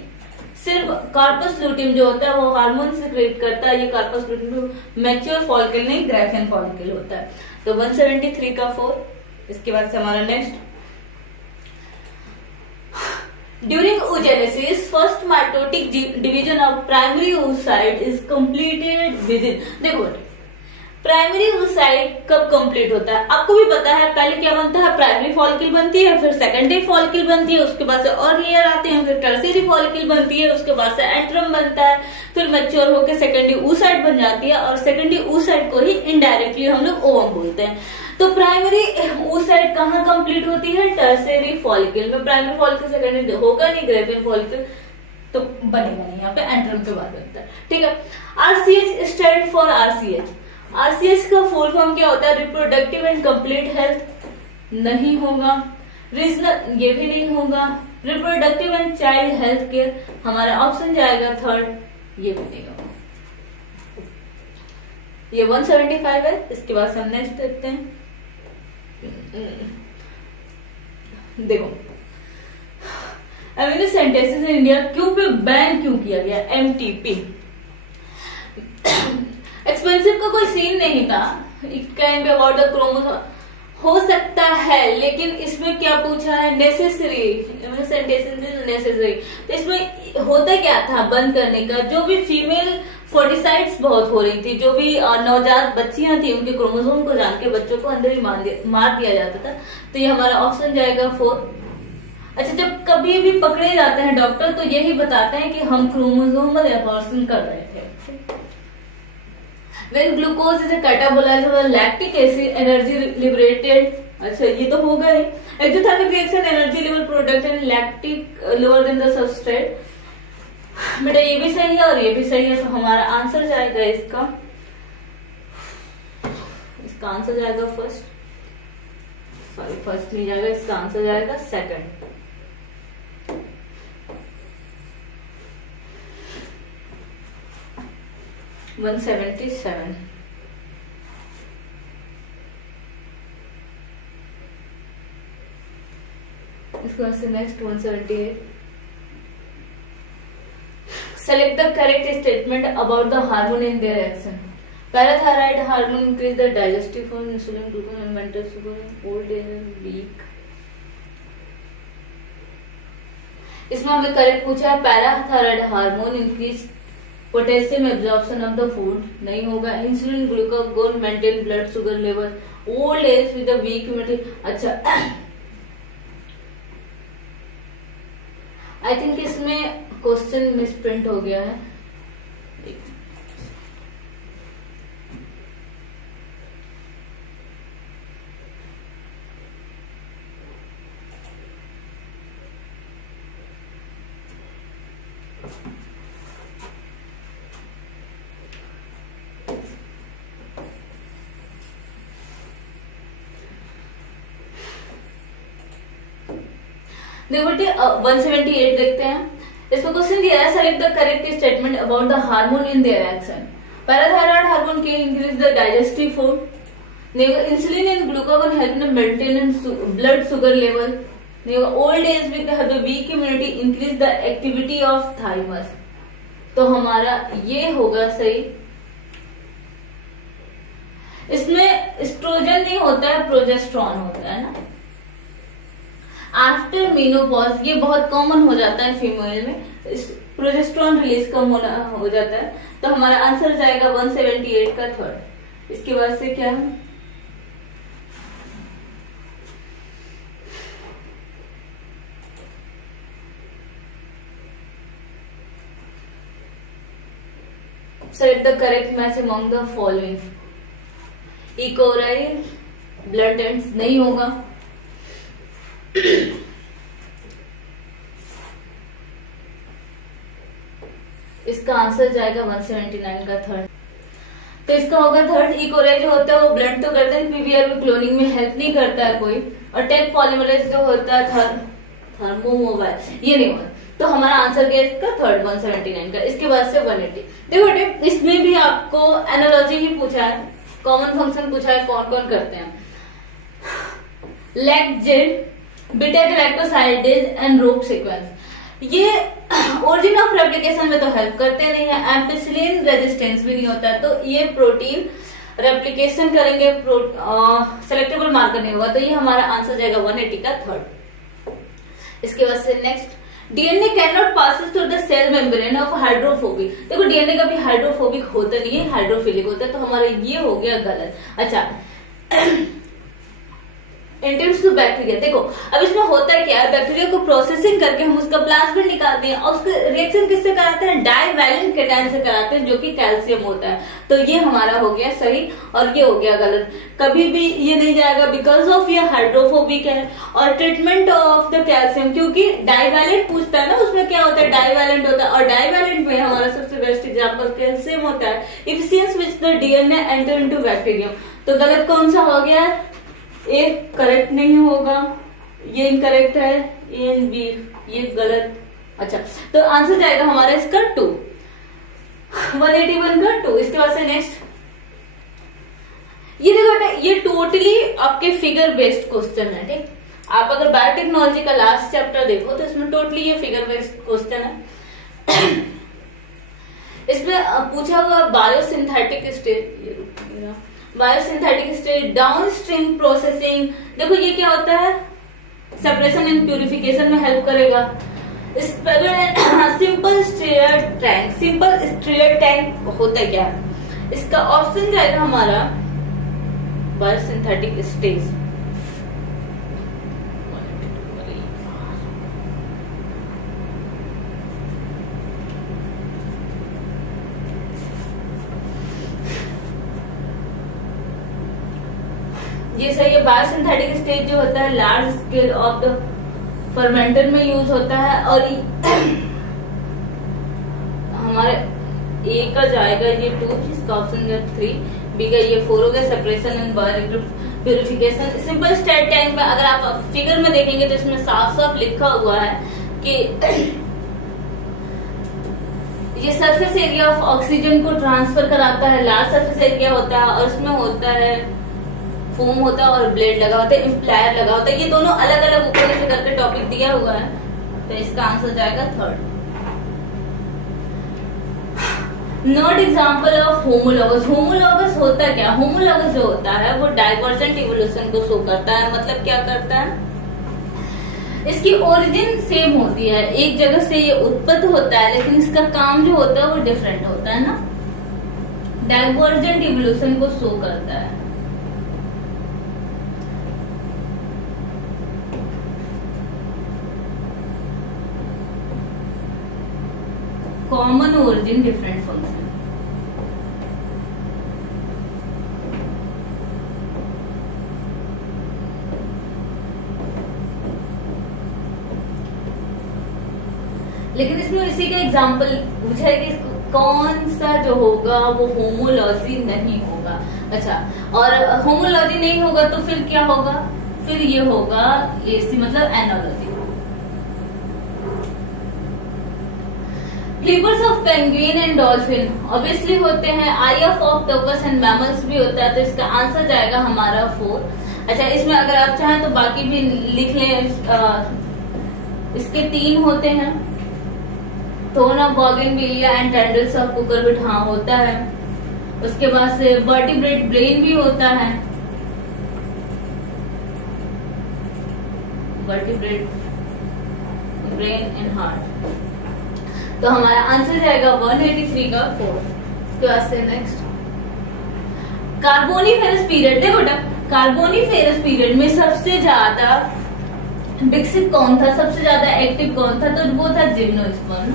सिर्फ कार्पस ल्यूटियम जो होता है वो हार्मोन सिक्रेट करता है। ये कार्पस ल्यूटियम मैच्योर फॉलिकल नहीं, ग्रेफियन फॉलिकल होता है। तो 173 का 4। इसके बाद से हमारा next, during oogenesis first mitotic division of primary oocyte is completed with in. देखो प्राइमरी oocyte कब कंप्लीट होता है, आपको भी पता है। पहले क्या बनता है, प्राइमरी फॉलिकल बनती है, फिर सेकेंडरी फॉलिकल बनती है, उसके बाद से और लेयर आते हैं, फिर टर्शियरी फॉलिकल बनती है, उसके बाद से एंट्रम बनता है, फिर मैच्योर होकर सेकेंडरी oocyte बन जाती है, और सेकेंडरी oocyte को ही इनडायरेक्टली हम लोग ओवम बोलते हैं। तो प्राइमरी oocyte कहाँ कंप्लीट होती है, टर्शियरी फॉलिकल में। प्राइमरी फॉलिकल सेकेंडरी होगा नहीं, ग्रेफियन फॉलिकल तो बनेगा नहीं, यहाँ पे एंट्रम के बाद बनता है। ठीक है, RCH stand for RCH, RCH का फुल फॉर्म क्या होता है? रिप्रोडक्टिव एंड कंप्लीट हेल्थ, नहीं होगा। रीजनल, ये भी नहीं होगा। Reproductive and child health care, हमारा ऑप्शन जाएगा थर्ड, ये भी नहीं होगा। ये 175 है। इसके बाद हम नेक्स्ट देखते हैं। देखो, अमीनो सिंथेसिस इन इंडिया क्यों पे बैन क्यों किया गया? MTP एक्सपेंसिव का कोई सीन नहीं था। It can be about the chromosome, हो सकता है, लेकिन इसमें क्या पूछा है? Necessary, necessary. तो इसमें होता क्या था बंद करने का? जो भी फीमेल फोर्टिसाइड्स बहुत हो रही थी, जो भी नवजात बच्चियां थी, उनके क्रोमोसोम को जान के बच्चों को अंदर ही मार दिया जाता था। तो ये हमारा ऑप्शन जाएगा 4। अच्छा, जब कभी भी पकड़े जाते हैं डॉक्टर तो यही बताते हैं कि हम क्रोमोसोमल एबॉर्शन कर रहे थे। When glucose is a catabolized or lactic acid energy liberated, अच्छा ये तो हो गए। Exothermic reaction energy level product and lactic lower than the substrate. बेटा ये भी सही है और ये भी सही है, तो हमारा आंसर जाएगा इसका आंसर जाएगा फर्स्ट नहीं जाएगा, इसका आंसर जाएगा सेकंड। वन 177। इसके बाद से next 178। Select the correct statement about the hormone in their action. Parathyroid hormone increase the digestive function, insulin, glucose and mental sugar, old age and weak. इसमें हमें करेक्ट पूछा है parathyroid hormone increase potassium absorption of the food, नहीं होगा। Insulin, glucagon maintain blood sugar level, old age with weak immunity. अच्छा, I think इसमें question misprint हो गया है। देखो 178 देखते हैं। इसमें क्वेश्चन दिया है select the correct statement about the hormone in their action. Parathyroid hormone के increase the digestive food. Insulin and glucagon help in maintain blood sugar level. Old age with weak immunity increase the activity of thymus. तो हमारा ये होगा सही। इसमें oestrogen नहीं होता है, प्रोजेस्टेरॉन होता है ना। आफ्टर मेनोपॉज ये बहुत कॉमन हो जाता है फीमेल में, प्रोजेस्टेरॉन रिलीज कम होना हो जाता है। तो हमारा आंसर जाएगा 178 का थर्ड। इसके बाद से क्या है? Select the correct match among the following. E Core i blood ends नहीं होगा। इसका आंसर जाएगा 179 का थर्ड। तो इसका होगा थर्ड। ई कोराई जो होता है वो ब्लड तो करता है, पीवीआर में क्लोनिंग में हेल्प नहीं करता है कोई। और टेक पॉलीमरेज जो होता है थर्मोमोबाइल, ये नहीं होता। तो हमारा आंसर गया इसका थर्ड 179 का। इसके बाद से 180। देखो इसमें भी आपको एनालॉजी ही पूछा है, कॉमन फंक्शन पूछा है, कौन कौन करते हैं। LacZ, beta galactosidase and rop sequence, ये ओरिजिन ऑफ रेप्लिकेशन में तो हेल्प करते नहीं है। एम्पिसिलिन रेजिस्टेंस भी नहीं होता है। तो ये प्रोटीन रेप्लिकेशन करेंगे, सेलेक्टेबल मार्कर नहीं होगा। तो ये हमारा आंसर जाएगा 180 का थर्ड। इसके बाद से next, DNA can not passes through the cell membrane of hydrophobic. देखो डीएनए कभी हाइड्रोफोबिक होता नहीं है, हाइड्रोफिलिक होता है। तो हमारा ये हो गया गलत। अच्छा एंटर्स टू बैक्टीरिया। देखो अब इसमें होता है क्या है, बैक्टीरिया को प्रोसेसिंग करके हम उसका प्लाज्मा निकालते हैं और उसका रिएक्शन किससे कराते हैं, डाइवैलेंट केटायन से कराते हैं जो कि कैल्शियम होता है। तो ये हमारा हो गया सही और ये हो गया गलत। कभी भी ये नहीं जाएगा बिकॉज ऑफ ये हाइड्रोफोबिक है। और ट्रीटमेंट ऑफ द कैल्शियम, क्योंकि डाइवैलेंट पूछता है ना, उसमें क्या होता है, डाइवैलेंट होता है और डाइवैलेंट में हमारा सबसे बेस्ट एग्जाम्पल कैल्शियम होता है। Efficiency which the DNA enter into bacterium. तो गलत कौन सा हो गया, ए करेक्ट नहीं होगा, ये इनकरेक्ट है, ए एंड बी ये गलत। अच्छा तो आंसर जाएगा हमारा इसका 2, 181 का 2। इसके बाद से नेक्स्ट ये देखो बेटा, ये टोटली आपके फिगर बेस्ड क्वेश्चन है। ठीक, आप अगर बायोटेक्नोलॉजी का लास्ट चैप्टर देखो तो इसमें टोटली ये फिगर बेस्ड क्वेश्चन है। इसमें पूछा हुआ biosynthetic state, biosynthetic state, down stream processing. देखो ये क्या होता है, सेपरेशन एंड प्यूरिफिकेशन में हेल्प करेगा। Simple stir tank, simple stir tank होता है क्या, इसका ऑप्शन जाएगा हमारा बायोसिंथेटिक स्टेज। ये सही है। बायोसिंथेटिक स्टेज जो होता है large scale of the fermenter में यूज होता है। और हमारे ए का जाएगा ये 2, जिसका ऑप्शन है 3, बी का ये 4 हो गया, separation and purification. Simple state tank में अगर आप फिगर में देखेंगे तो इसमें साफ साफ लिखा हुआ है कि ये सरफेस एरिया ऑफ ऑक्सीजन को ट्रांसफर कराता है, लार्ज सरफेस एरिया होता है और उसमें होता है फोम होता है और ब्लेड लगा होता है, इम्प्लायर लगा होता है। ये दोनों अलग अलग ऊपर नीचे करके टॉपिक दिया हुआ है, तो इसका आंसर जाएगा 3rd। Not example of homologous. Homologous होता है क्या, होमोलॉगस जो होता है वो डाइवर्जेंट इवोल्यूशन को शो करता है। मतलब क्या करता है, इसकी ओरिजिन सेम होती है, एक जगह से ये उत्पत्ति होता है, लेकिन इसका काम जो होता है वो डिफरेंट होता है ना। डाइवर्जेंट इवोल्यूशन को शो करता है। Common origin different function. लेकिन इसमें इसी का एग्जाम्पल पूछा है कि कौन सा जो होगा वो होमोलॉजी नहीं होगा। अच्छा, और होमोलॉजी नहीं होगा तो फिर क्या होगा, फिर ये होगा एसी मतलब analogy. Levers of penguin and dolphin obviously होते हैं, आई ऑफ ऑक्टोपस एंड मैमल्स भी होता है, तो इसका आंसर जाएगा हमारा 4। अच्छा, इसमें अगर आप चाहें तो बाकी भी लिख लें। इसके 3 होते हैं, thorn of bougainvillea and tendrils of cucurbit, हाँ होता है। उसके बाद से वर्टिब्रेट ब्रेन भी होता है, वर्टिब्रेट ब्रेन एंड हार्ट। तो हमारा आंसर जाएगा 183 का 4। उसके बाद से नेक्स्ट कार्बोनिफेरस पीरियड। देखो बेटा, कार्बोनिफेरस पीरियड में सबसे ज्यादा विकसित कौन था, सबसे ज्यादा एक्टिव कौन था, तो वो था जिम्नोस्पर्म।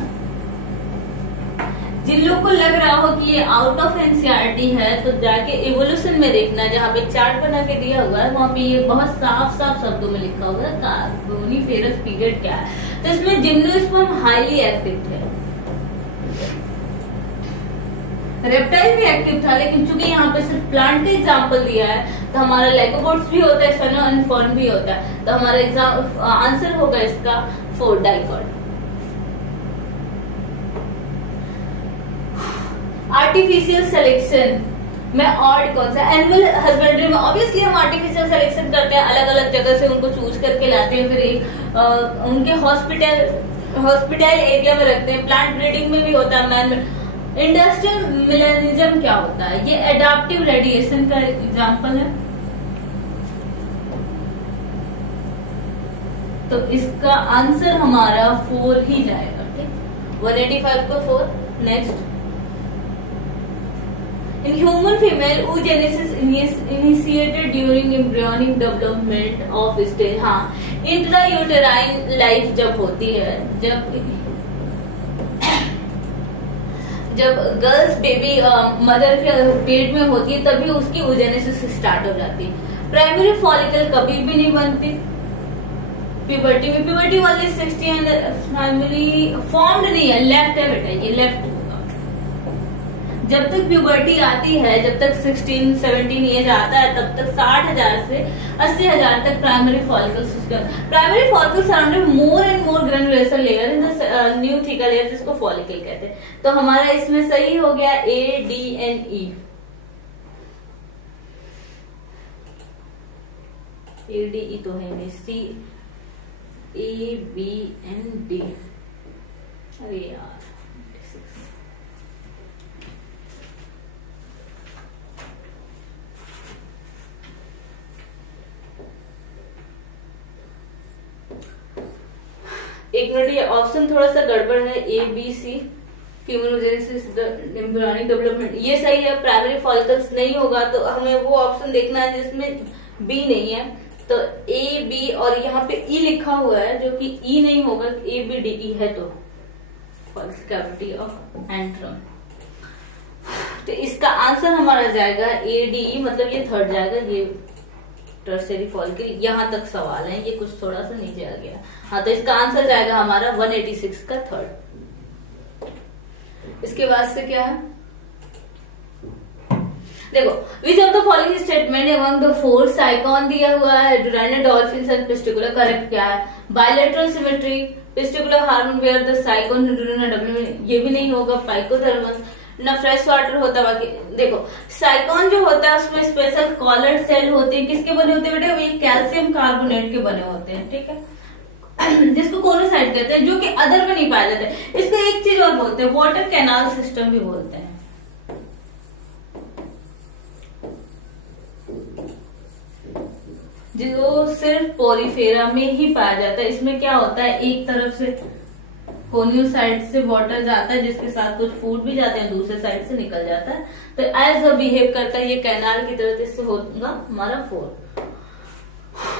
जिन लोग को लग रहा हो कि ये आउट ऑफ एनसीईआरटी है तो जाके इवोल्यूशन में देखना, जहाँ पे चार्ट बना के दिया हुआ है वहाँ पे ये बहुत साफ साफ शब्दों में लिखा हुआ है कार्बोनिफेरस पीरियड क्या है। तो इसमें जिम्नोस्पर्म हाईली एक्टिव थे, रेप्टाइल भी एक्टिव था, लेकिन चूंकि यहाँ पे सिर्फ प्लांट का एग्जाम्पल दिया है तो हमारा लाइकोपोड्स भी होता है, स्टेनो एंड फर्न भी होता है। तो हमारा आंसर होगा इसका 4 डाइकॉट। आर्टिफिशियल सिलेक्शन में ऑड कौन सा, एनिमल हस्बेंड्री में ऑब्वियसली हम आर्टिफिशियल सिलेक्शन करते हैं, अलग अलग जगह से उनको चूज करके लाते हैं, फिर उनके हॉस्पिटल एरिया में रखते हैं। प्लांट ब्रीडिंग में भी होता है, मैन में। इंडस्ट्रियल मिलेनिज्म क्या होता है, ये एडाप्टिव रेडिएशन का एग्जाम्पल है। तो इसका आंसर हमारा 4 ही जाएगा। ठीक, 185 को 4। Next, In human female, oogenesis initiated during embryonic development of stage. हाँ, इंट्रायूटेराइन लाइफ जब होती है, जब गर्ल्स बेबी मदर के पेट में होती है तभी उसकी oogenesis स्टार्ट हो जाती है। प्राइमरी फॉलिकल कभी भी नहीं बनती। प्यूबर्टी में प्यूबर्टी वाली 60 प्राइमरी फॉर्म्ड नहीं है, लेफ्ट है बेटा, ये लेफ्ट। जब तक प्यूबर्टी आती है, जब तक 16-17 एज आता है, तब तक 60,000 से 80,000 तक primary follicle system. Primary follicle surrounded more and more granulation layer in the new thicker layer, जिसको फॉलिकल कहते हैं। तो हमारा इसमें सही हो गया A, D and E। A, D, E तो है नहीं, C, A, B and D। अरे यार, एक मिनट, ये ऑप्शन थोड़ा सा गड़बड़ है। A, B, C फीमोजेनेसिस एम्ब्रियोनिक डेवलपमेंट, ये सही है। प्राइमरी फॉलिकल्स नहीं होगा तो हमें वो ऑप्शन देखना है जिसमें B नहीं है। तो A, B और यहाँ पे E लिखा हुआ है, जो कि E नहीं होगा। A, B, D, E है तो फॉलिकल कैविटी ऑफ एंट्रम। तो इसका आंसर हमारा जाएगा A, D, E, मतलब ये थर्ड जाएगा। ये टर्शियरी फॉलिकल, यहाँ तक सवाल है, ये कुछ थोड़ा सा नीचे आ गया। हाँ, तो इसका आंसर जाएगा हमारा 186 का थर्ड। इसके बाद से क्या है, देखो, which of the following statement among the four sycon दिया हुआ है, diurnal dolphin and testicular, correct क्या है? Bilateral symmetry, testicular hormone where the sycon development, ये भी नहीं होगा। पाइकोथर्मस, ना फ्रेश वाटर होता। बाकी देखो, साइकॉन जो होता है उसमें स्पेशल कॉलर्ड सेल होते हैं। किसके बने होते हैं बेटा? ये कैल्शियम कार्बोनेट के बने होते हैं, ठीक है, जिसको कोनोसाइट कहते हैं, जो कि अदर में नहीं पाया जाता है। इसको एक चीज और बोलते हैं, वाटर कैनाल सिस्टम भी बोलते हैं। जो सिर्फ पोरीफेरा में ही पाया जाता है। इसमें क्या होता है, एक तरफ से कोनियल साइड से वाटर जाता है, जिसके साथ कुछ फूड भी जाते हैं, दूसरे साइड से निकल जाता है। तो एज अ बिहेव करता है, ये कैनाल की तरह से होगा हमारा 4।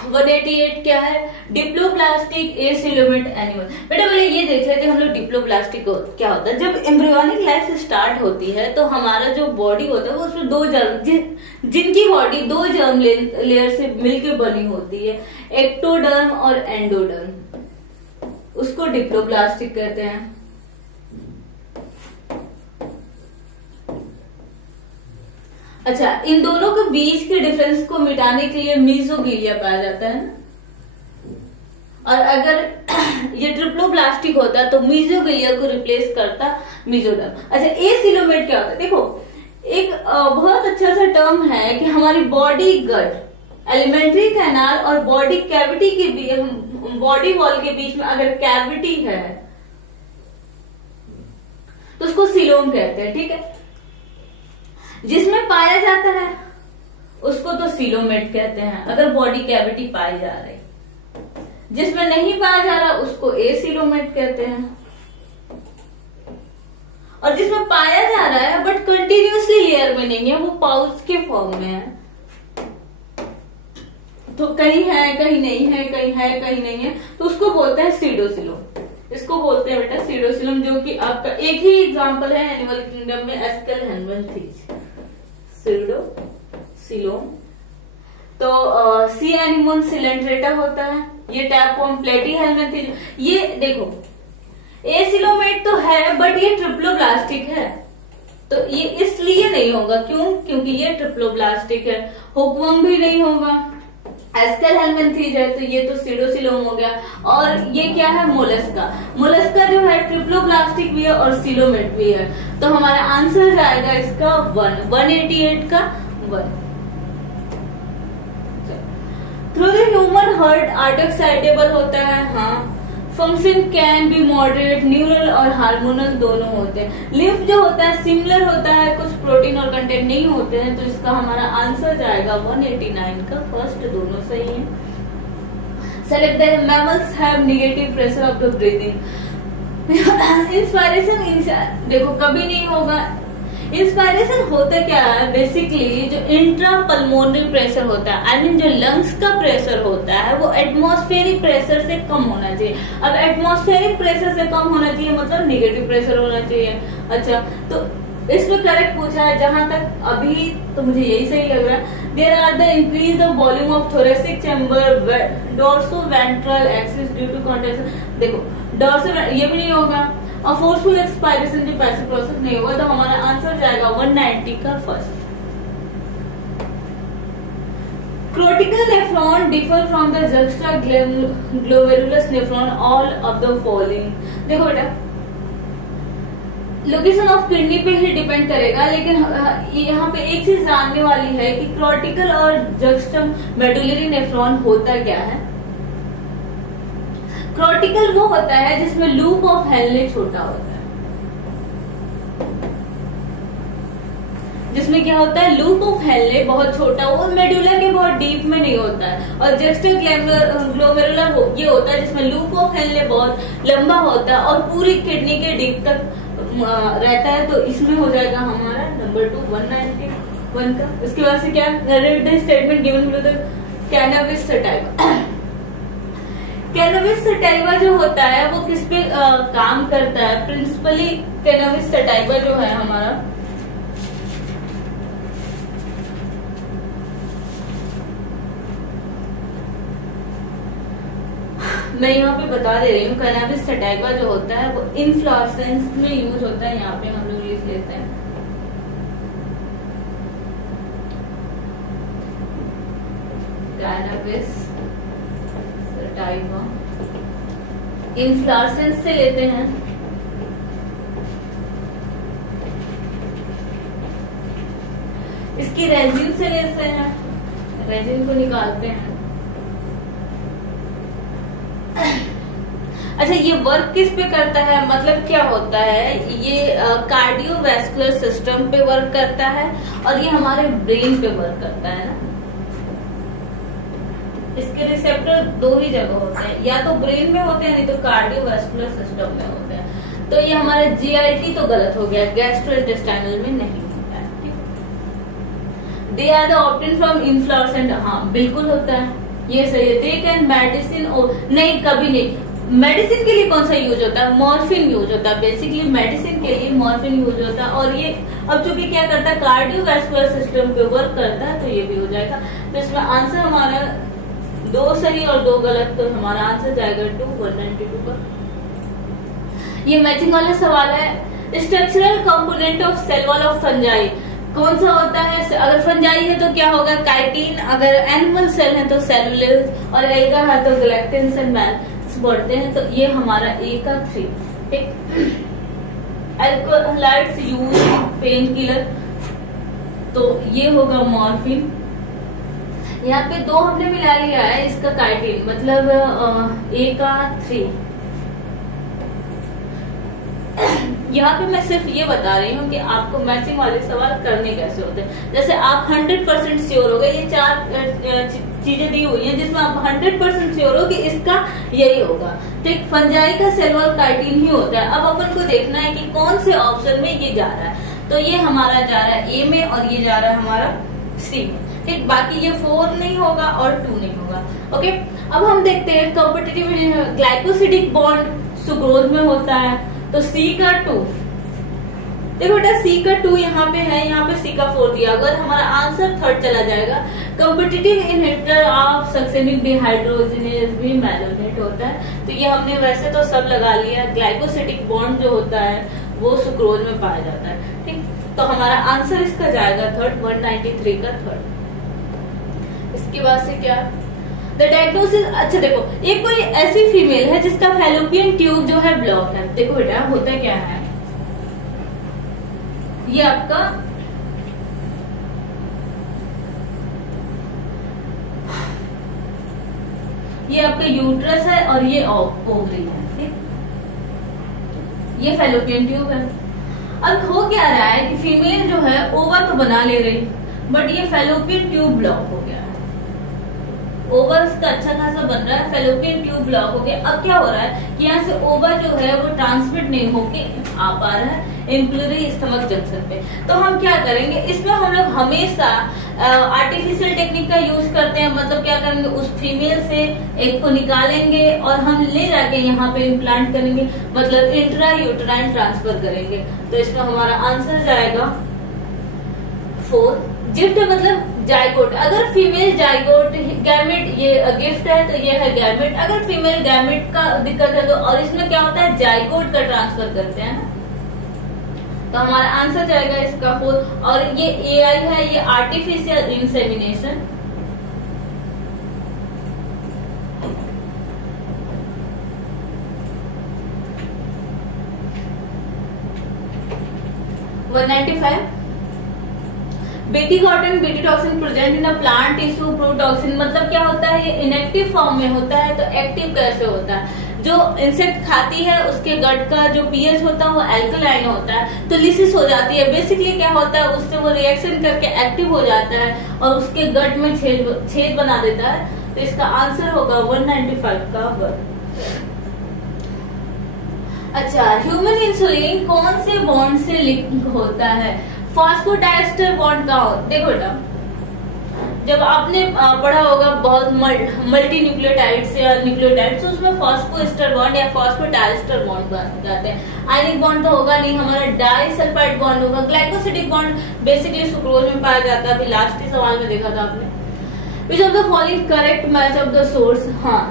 188 क्या है? Diploblastic acoelomate animal. बेटा पहले ये देख लेते हैं हम लोग, डिप्लोप्लास्टिक क्या होता है। जब एम्ब्रियोनिक लाइफ स्टार्ट होती है तो हमारा जो बॉडी होता है वो उसमें 2 जर्म, जिनकी बॉडी 2 जर्म लेयर से मिलकर बनी होती है, एक्टोडर्म और एंडोडर्म, उसको डिप्लोप्लास्टिक कहते हैं। अच्छा, इन दोनों के बीच के डिफरेंस को मिटाने के लिए मीजोगिलिया पाया जाता है ना, और अगर ये ट्रिप्लोप्लास्टिक होता है तो मीजोगिलिया को रिप्लेस करता मीजोडर्म। अच्छा, एसिलोमेट क्या होता है? देखो, एक बहुत अच्छा सा टर्म है कि हमारी बॉडी गट, एलिमेंट्री कैनाल और बॉडी कैविटी के बीच, बॉडी वॉल के बीच में अगर कैविटी है तो उसको सिलोम कहते हैं, ठीक है। जिसमें पाया जाता है उसको तो सिलोमेट कहते हैं, अगर बॉडी कैविटी पाई जा रही। जिसमें नहीं पाया जा रहा उसको एसिलोमेट कहते हैं, और जिसमें पाया जा रहा है बट कंटिन्यूसली लेयर में नहीं है, वो पाउच के फॉर्म में है, तो कहीं है कहीं नहीं है, कहीं है कहीं नहीं है, तो उसको बोलते हैं सीडोसिलोम। इसको बोलते हैं बेटा सीडोसिलोम, जो कि आपका एक ही एग्जांपल है एनिमल किंगडम में, एस्केल हेलमिंथीज, सीडोसिलोम। तो सी एनिमोन सिलेंट्रेटा होता है, ये टैप फॉर्म प्लेटी हेलमिंथीज। ये देखो, एसिलोमेट तो है बट ये ट्रिप्लोप्लास्टिक है, तो ये इसलिए नहीं होगा। क्यों? क्योंकि ये ट्रिप्लोप्लास्टिक है। हुकवर्म भी नहीं होगा, एस्केल हेलमिंथीज है, तो ये तो सीडोसिलोम हो गया। और ये क्या है? मोलस्का। मोलस्का जो है ट्रिप्लोप्लास्टिक भी है और सिलोमेट भी है, तो हमारा आंसर जाएगा इसका 188 का 1। Through the human heart art excitable होता है, हाँ। Function can be moderate, neural और हार्मोनल दोनों होते हैं। लिम्फ जो होता है सिमिलर होता है, कुछ प्रोटीन और कंटेंट नहीं होते हैं, तो इसका हमारा आंसर जाएगा 189 का फर्स्ट, दोनों सही है। Select the mammals have negative pressure of the breathing. Inspiration देखो कभी नहीं होगा। इंस्पायरेशन होता क्या है, बेसिकली जो इंट्रा पल्मोनरी प्रेशर होता है, आई मीन जो लंग्स का प्रेशर होता है वो एटमॉस्फेरिक प्रेशर से कम होना चाहिए। अब एटमॉस्फेरिक प्रेशर से कम होना चाहिए मतलब निगेटिव प्रेशर होना चाहिए। अच्छा, तो इसमें करेक्ट पूछा है जहां तक अभी तो मुझे यही सही लग रहा है। There are the increase the volume of thoracic chamber dorsoventral axis due to contraction. देखो डोर्सो ये भी नहीं होगा और फोर्सफुल एक्सपायरेशन जो पैसिव प्रोसेस नहीं होगा, तो हमारा आंसर जाएगा 190 का first. Cortical nephron differ from the juxtaglomerulus nephron all of the following। देखो बेटा लोकेशन ऑफ किडनी पे ही डिपेंड करेगा, लेकिन यहाँ पे एक चीज जानने वाली है कि क्रोटिकल और जक्स्टोमेडुलरी नेफ्रॉन होता क्या है। क्रोटिकल वो होता है जिसमें लूप ऑफ हेनले छोटा होता है, जिसमें क्या होता है लूप ऑफ हेनले बहुत छोटा, वो मेडुला के बहुत डीप में नहीं होता है। और जक्स्टोग्लोमेरुलर ये होता है जिसमें लूप ऑफ हेनले बहुत लंबा होता है और पूरी किडनी के डीप तक रहता है। तो इसमें हो जाएगा हमारा नंबर 2 191 का। इसके बाद से क्या statement given below the cannabis sativa. Cannabis sativa जो होता है वो किस पे काम करता है, प्रिंसिपली कैनाबिस सटाइवा जो है हमारा मैं यहाँ पे बता दे रही हूँ। कैनाबिस सटाइवा जो होता है वो इन्फ्लोरेसेंस में यूज होता है। यहाँ पे हम लोग लिख लेते हैं कैनाबिस सटाइवा, इन्फ्लोरेसेंस से लेते हैं। इसकी रेजिन से लेते हैं, रेजिन को निकालते हैं। अच्छा, ये वर्क किस पे करता है, मतलब क्या होता है, ये कार्डियोवैस्कुलर सिस्टम पे वर्क करता है और ये हमारे ब्रेन पे वर्क करता है ना। इसके रिसेप्टर दो ही जगह होते हैं, या तो ब्रेन में होते हैं नहीं तो कार्डियोवैस्कुलर सिस्टम में होते हैं। तो ये हमारा जीआईटी तो गलत हो गया, गैस्ट्रोइंटेस्टाइनल में नहीं होता है। They are the obtain from inflorescent, हाँ बिल्कुल होता है, ये सही है। दे कैन मेडिसिन, नहीं कभी नहीं। मेडिसिन के लिए कौन सा यूज होता है, मॉर्फिन यूज होता है। बेसिकली मेडिसिन के लिए मॉर्फिन यूज होता है और ये अब चूंकि क्या करता है कार्डियोवैस्कुलर सिस्टम पे वर्क करता है तो ये भी हो जाएगा। तो इसमें आंसर हमारा 2 सही और 2 गलत, तो हमारा आंसर जाएगा 2 192 का। ये मैचिंग वाला सवाल है। Structural component of cell wall of fungi कौन सा होता है, अगर फंजाई है तो क्या होगा काइटिन, अगर एनिमल सेल है तो सेलुलोज और एल्गा है तो गैलेक्टिन्स एंड मैल्स बढ़ते हैं। तो ये हमारा A का 3। ठीक, अल्कोहलाइड्स यूज पेन किलर, तो ये होगा मॉर्फिन। यहाँ पे 2 हमने मिला लिया है, इसका काइटिन मतलब A का 3। यहाँ पे मैं सिर्फ ये बता रही हूँ कि आपको मैचिंग वाले सवाल करने कैसे होते हैं। जैसे आप 100% श्योर हो गए, ये 4 चीजें दी हुई हैं जिसमें आप 100% श्योर हो कि इसका यही होगा। ठीक, फंजाई का सेल वॉल काइटिन ही होता है। अब अपन को देखना है कि कौन से ऑप्शन में ये जा रहा है। तो ये हमारा जा रहा है A में और ये जा रहा है हमारा C में। ठीक, बाकी ये 4 नहीं होगा और 2 नहीं होगा। ओके, अब हम देखते हैं कॉम्पिटिटिव ग्लाइकोसिडिक बॉन्ड सुक्रोज में होता है, तो C का 2। देखो बेटा C का 2 यहाँ पे है, यहाँ पे C का 4 दिया, अगर हमारा आंसर 3rd चला जाएगा। Competitive inhibitor of succinic dehydrogenase भी मैलोनेट होता है। तो ये हमने वैसे तो सब लगा लिया। ग्लाइकोसिडिक बॉन्ड जो होता है वो सुक्रोज में पाया जाता है। ठीक, तो हमारा आंसर इसका जाएगा 3rd 193 का 3rd। इसके बाद से क्या द डायग्नोसिस। अच्छा देखो, ये कोई ऐसी फीमेल है जिसका फैलोपियन ट्यूब जो है ब्लॉक है। देखो बेटा होता क्या है, ये आपका यूट्रस है और ये ओवरी है। ठीक, ये फैलोपियन ट्यूब है। अब हो क्या रहा है कि फीमेल जो है ओवर तो बना ले रही, बट ये फैलोपियन ट्यूब ब्लॉक हो गया है। ओवर उसका अच्छा खासा बन रहा है, फैलोपियन ट्यूब ब्लॉक हो गया। अब क्या हो रहा है कि यहाँ से ओवर जो है वो ट्रांसमिट नहीं होके आ पा रहा है, इम्प्लूरी स्टमक जंक्शन पे। तो हम क्या करेंगे, इसमें हम लोग हमेशा आर्टिफिशियल टेक्निक का यूज करते हैं। मतलब क्या करेंगे, उस फीमेल से एक को निकालेंगे और हम ले जाके यहाँ पे इम्प्लांट करेंगे, मतलब इंट्रा यूटेराइन ट्रांसफर करेंगे। तो इसमें हमारा आंसर जाएगा 4। गिफ्ट मतलब जाइगोट। अगर फीमेल जाइगोट गैमेट, ये गिफ्ट है तो ये है गैमेट। अगर फीमेल गैमेट का दिक्कत है तो, और इसमें क्या होता है, जाइगोट का ट्रांसफर करते हैं ना, तो हमारा आंसर जाएगा इसका 4। और ये AI है, ये artificial insemination. BT cotton BT toxin present in a plant tissue protoxin. मतलब क्या होता है, ये इनएक्टिव फॉर्म में होता है, तो एक्टिव कैसे होता है, जो इंसेक्ट खाती है उसके गट का जो पीएच होता है वो एल्कलाइन होता है, तो लिसिस हो जाती है। बेसिकली क्या होता है, उससे वो रिएक्शन करके एक्टिव हो जाता है और उसके गट में छेद बना देता है। तो इसका आंसर होगा 195 का 1। अच्छा, ह्यूमन इंसुलिन कौन से बॉन्ड से लिंक होता है? फॉस्फोडाइस्टर बॉन्ड का। देखो बेटा, जब आपने पढ़ा होगा बहुत मल्टी न्यूक्लियोटाइड्स या न्यूक्लियोटाइड्स, तो उसमें फॉस्फोएस्टर बॉन्ड या फॉस्फोडाइस्टर बॉन्ड बन जाते हैं। आयनिक बॉन्ड तो होगा नहीं, हमारा डाइसल्फाइड बॉन्ड होगा। ग्लाइकोसिडिक बॉन्ड बेसिकली सुक्रोज में पाया जाता है। अभी लास्ट ही सवाल में देखा था आपने। विच of the following correct match of the source? हाँ,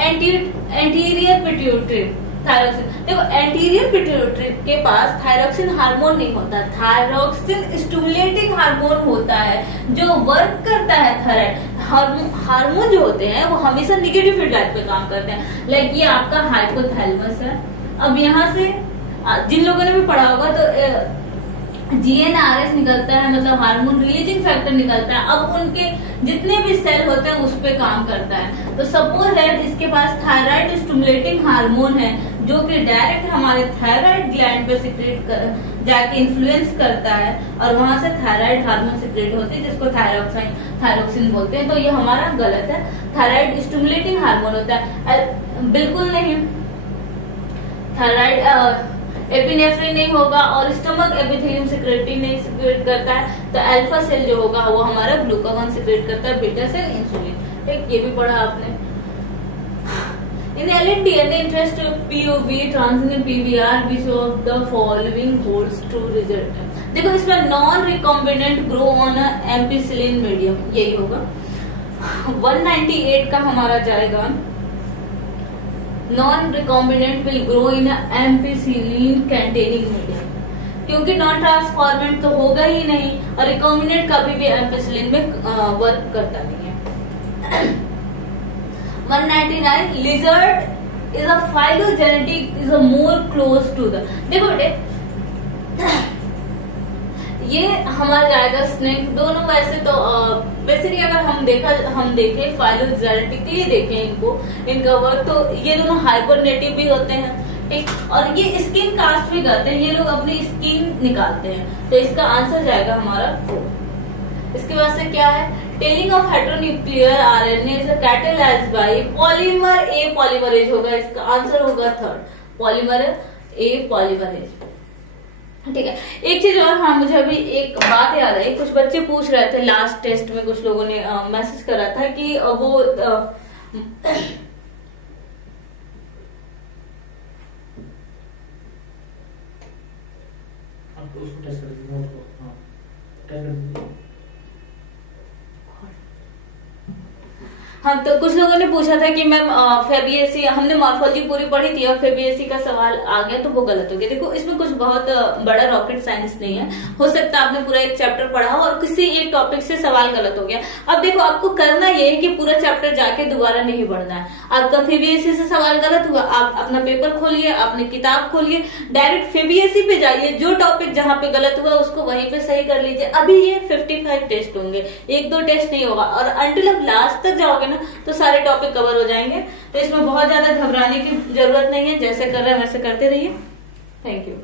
एंटीरियर पिट्यूटरी थायरोक्सिन। देखो, एंटीरियर पिट्यूटरी के पास थायरोक्सिन हार्मोन नहीं होता, थायरोक्सिन स्टिमुलेटिंग हार्मोन होता है जो वर्क करता है थायराइड। हार्मोन जो होते हैं वो हमेशा निगेटिव फीडबैक पे काम करते हैं। लाइक ये आपका हाइपोथैलेमस है। अब यहाँ से जिन लोगों ने भी पढ़ा होगा तो GnRH निकलता है, मतलब हार्मोन रिलीजिंग फैक्टर निकलता है। अब उनके जितने भी सेल होते हैं उस पे काम करता है। तो सपोज है जिसके पास थायराइड स्टिमुलेटिंग हार्मोन है जो कि डायरेक्ट हमारे थायराइड ग्लैंड पे सिक्रेट जाके इन्फ्लुएंस करता है और वहां से थायराइड हार्मोन सिक्रेट होती है जिसको थायरोक्सिन बोलते हैं। तो ये हमारा गलत है, थायराइड स्टिमुलेटिंग हार्मोन होता है। बिल्कुल नहीं, थायराइड एपिनेफ्रिन नहीं होगा और स्टमक एपिथेलियम सिक्रेटिन नहीं सिक्रेट करता है। तो अल्फा सेल जो होगा वो हमारा ग्लूकागॉन सिक्रेट करता है, बीटा सेल इंसुलिन। ठीक, ये भी पढ़ा आपने। इन एलिड DNA interest POV transition PVR which of the following holds true result. देखो, इसमें non recombinant grow on ampicillin medium, यही होगा। 198 का हमारा जाएगा non recombinant will grow in ampicillin containing medium, क्योंकि नॉन ट्रांसफॉर्मेंट तो होगा ही नहीं और रिकॉम्बिनेंट कभी भी एम्पिसिलिन में वर्क करता नहीं है। 199 lizard is a phylogenetic is a more close to the. देखो बेटे, ये हमारा जाएगा स्नेक। दोनों वैसे तो बेसिकली अगर हम देखें फाइलोजेनेटिकली देखें इनका वर्क, तो ये दोनों हाइबरनेटिव भी होते हैं, ठीक, और ये स्किन कास्ट भी करते हैं। ये लोग अपनी स्किन निकालते हैं। तो इसका आंसर जाएगा हमारा 4। इसके बाद से क्या है, tailing of heteronuclear RNA is catalysed by polymer A polymerase होगा। इसका आंसर होगा 3, पॉलीमर A पॉलीमरेज। ठीक है, एक चीज और, हाँ मुझे अभी एक बात याद आई। कुछ बच्चे पूछ रहे थे लास्ट टेस्ट में, कुछ लोगों ने मैसेज करा था कि वो उसको टेस्ट कर दीजिए, टेस्ट कर दीजिए। हाँ, तो कुछ लोगों ने पूछा था कि मैम फेबिएसी, हमने मॉर्फोलॉजी पूरी पढ़ी थी और फेबिएसी का सवाल आ गया तो वो गलत हो गया। देखो, इसमें कुछ बहुत बड़ा रॉकेट साइंस नहीं है। हो सकता है आपने पूरा एक चैप्टर पढ़ा हो और किसी एक टॉपिक से सवाल गलत हो गया। अब देखो, आपको करना ये है कि पूरा चैप्टर जाके दोबारा नहीं पढ़ना है। आपका फेबिएसी से सवाल गलत हुआ, आप अपना पेपर खोलिए, अपनी किताब खोलिए, डायरेक्ट फेबिएसी पे जाइए, जो टॉपिक जहाँ पे गलत हुआ उसको वहीं पे सही कर लीजिए। अभी ये 55 टेस्ट होंगे, 1-2 टेस्ट नहीं होगा, और अंटिल अब लास्ट तक जाओगे तो सारे टॉपिक कवर हो जाएंगे। तो इसमें बहुत ज्यादा घबराने की जरूरत नहीं है, जैसे कर रहे हैं वैसे करते रहिए। Thank you.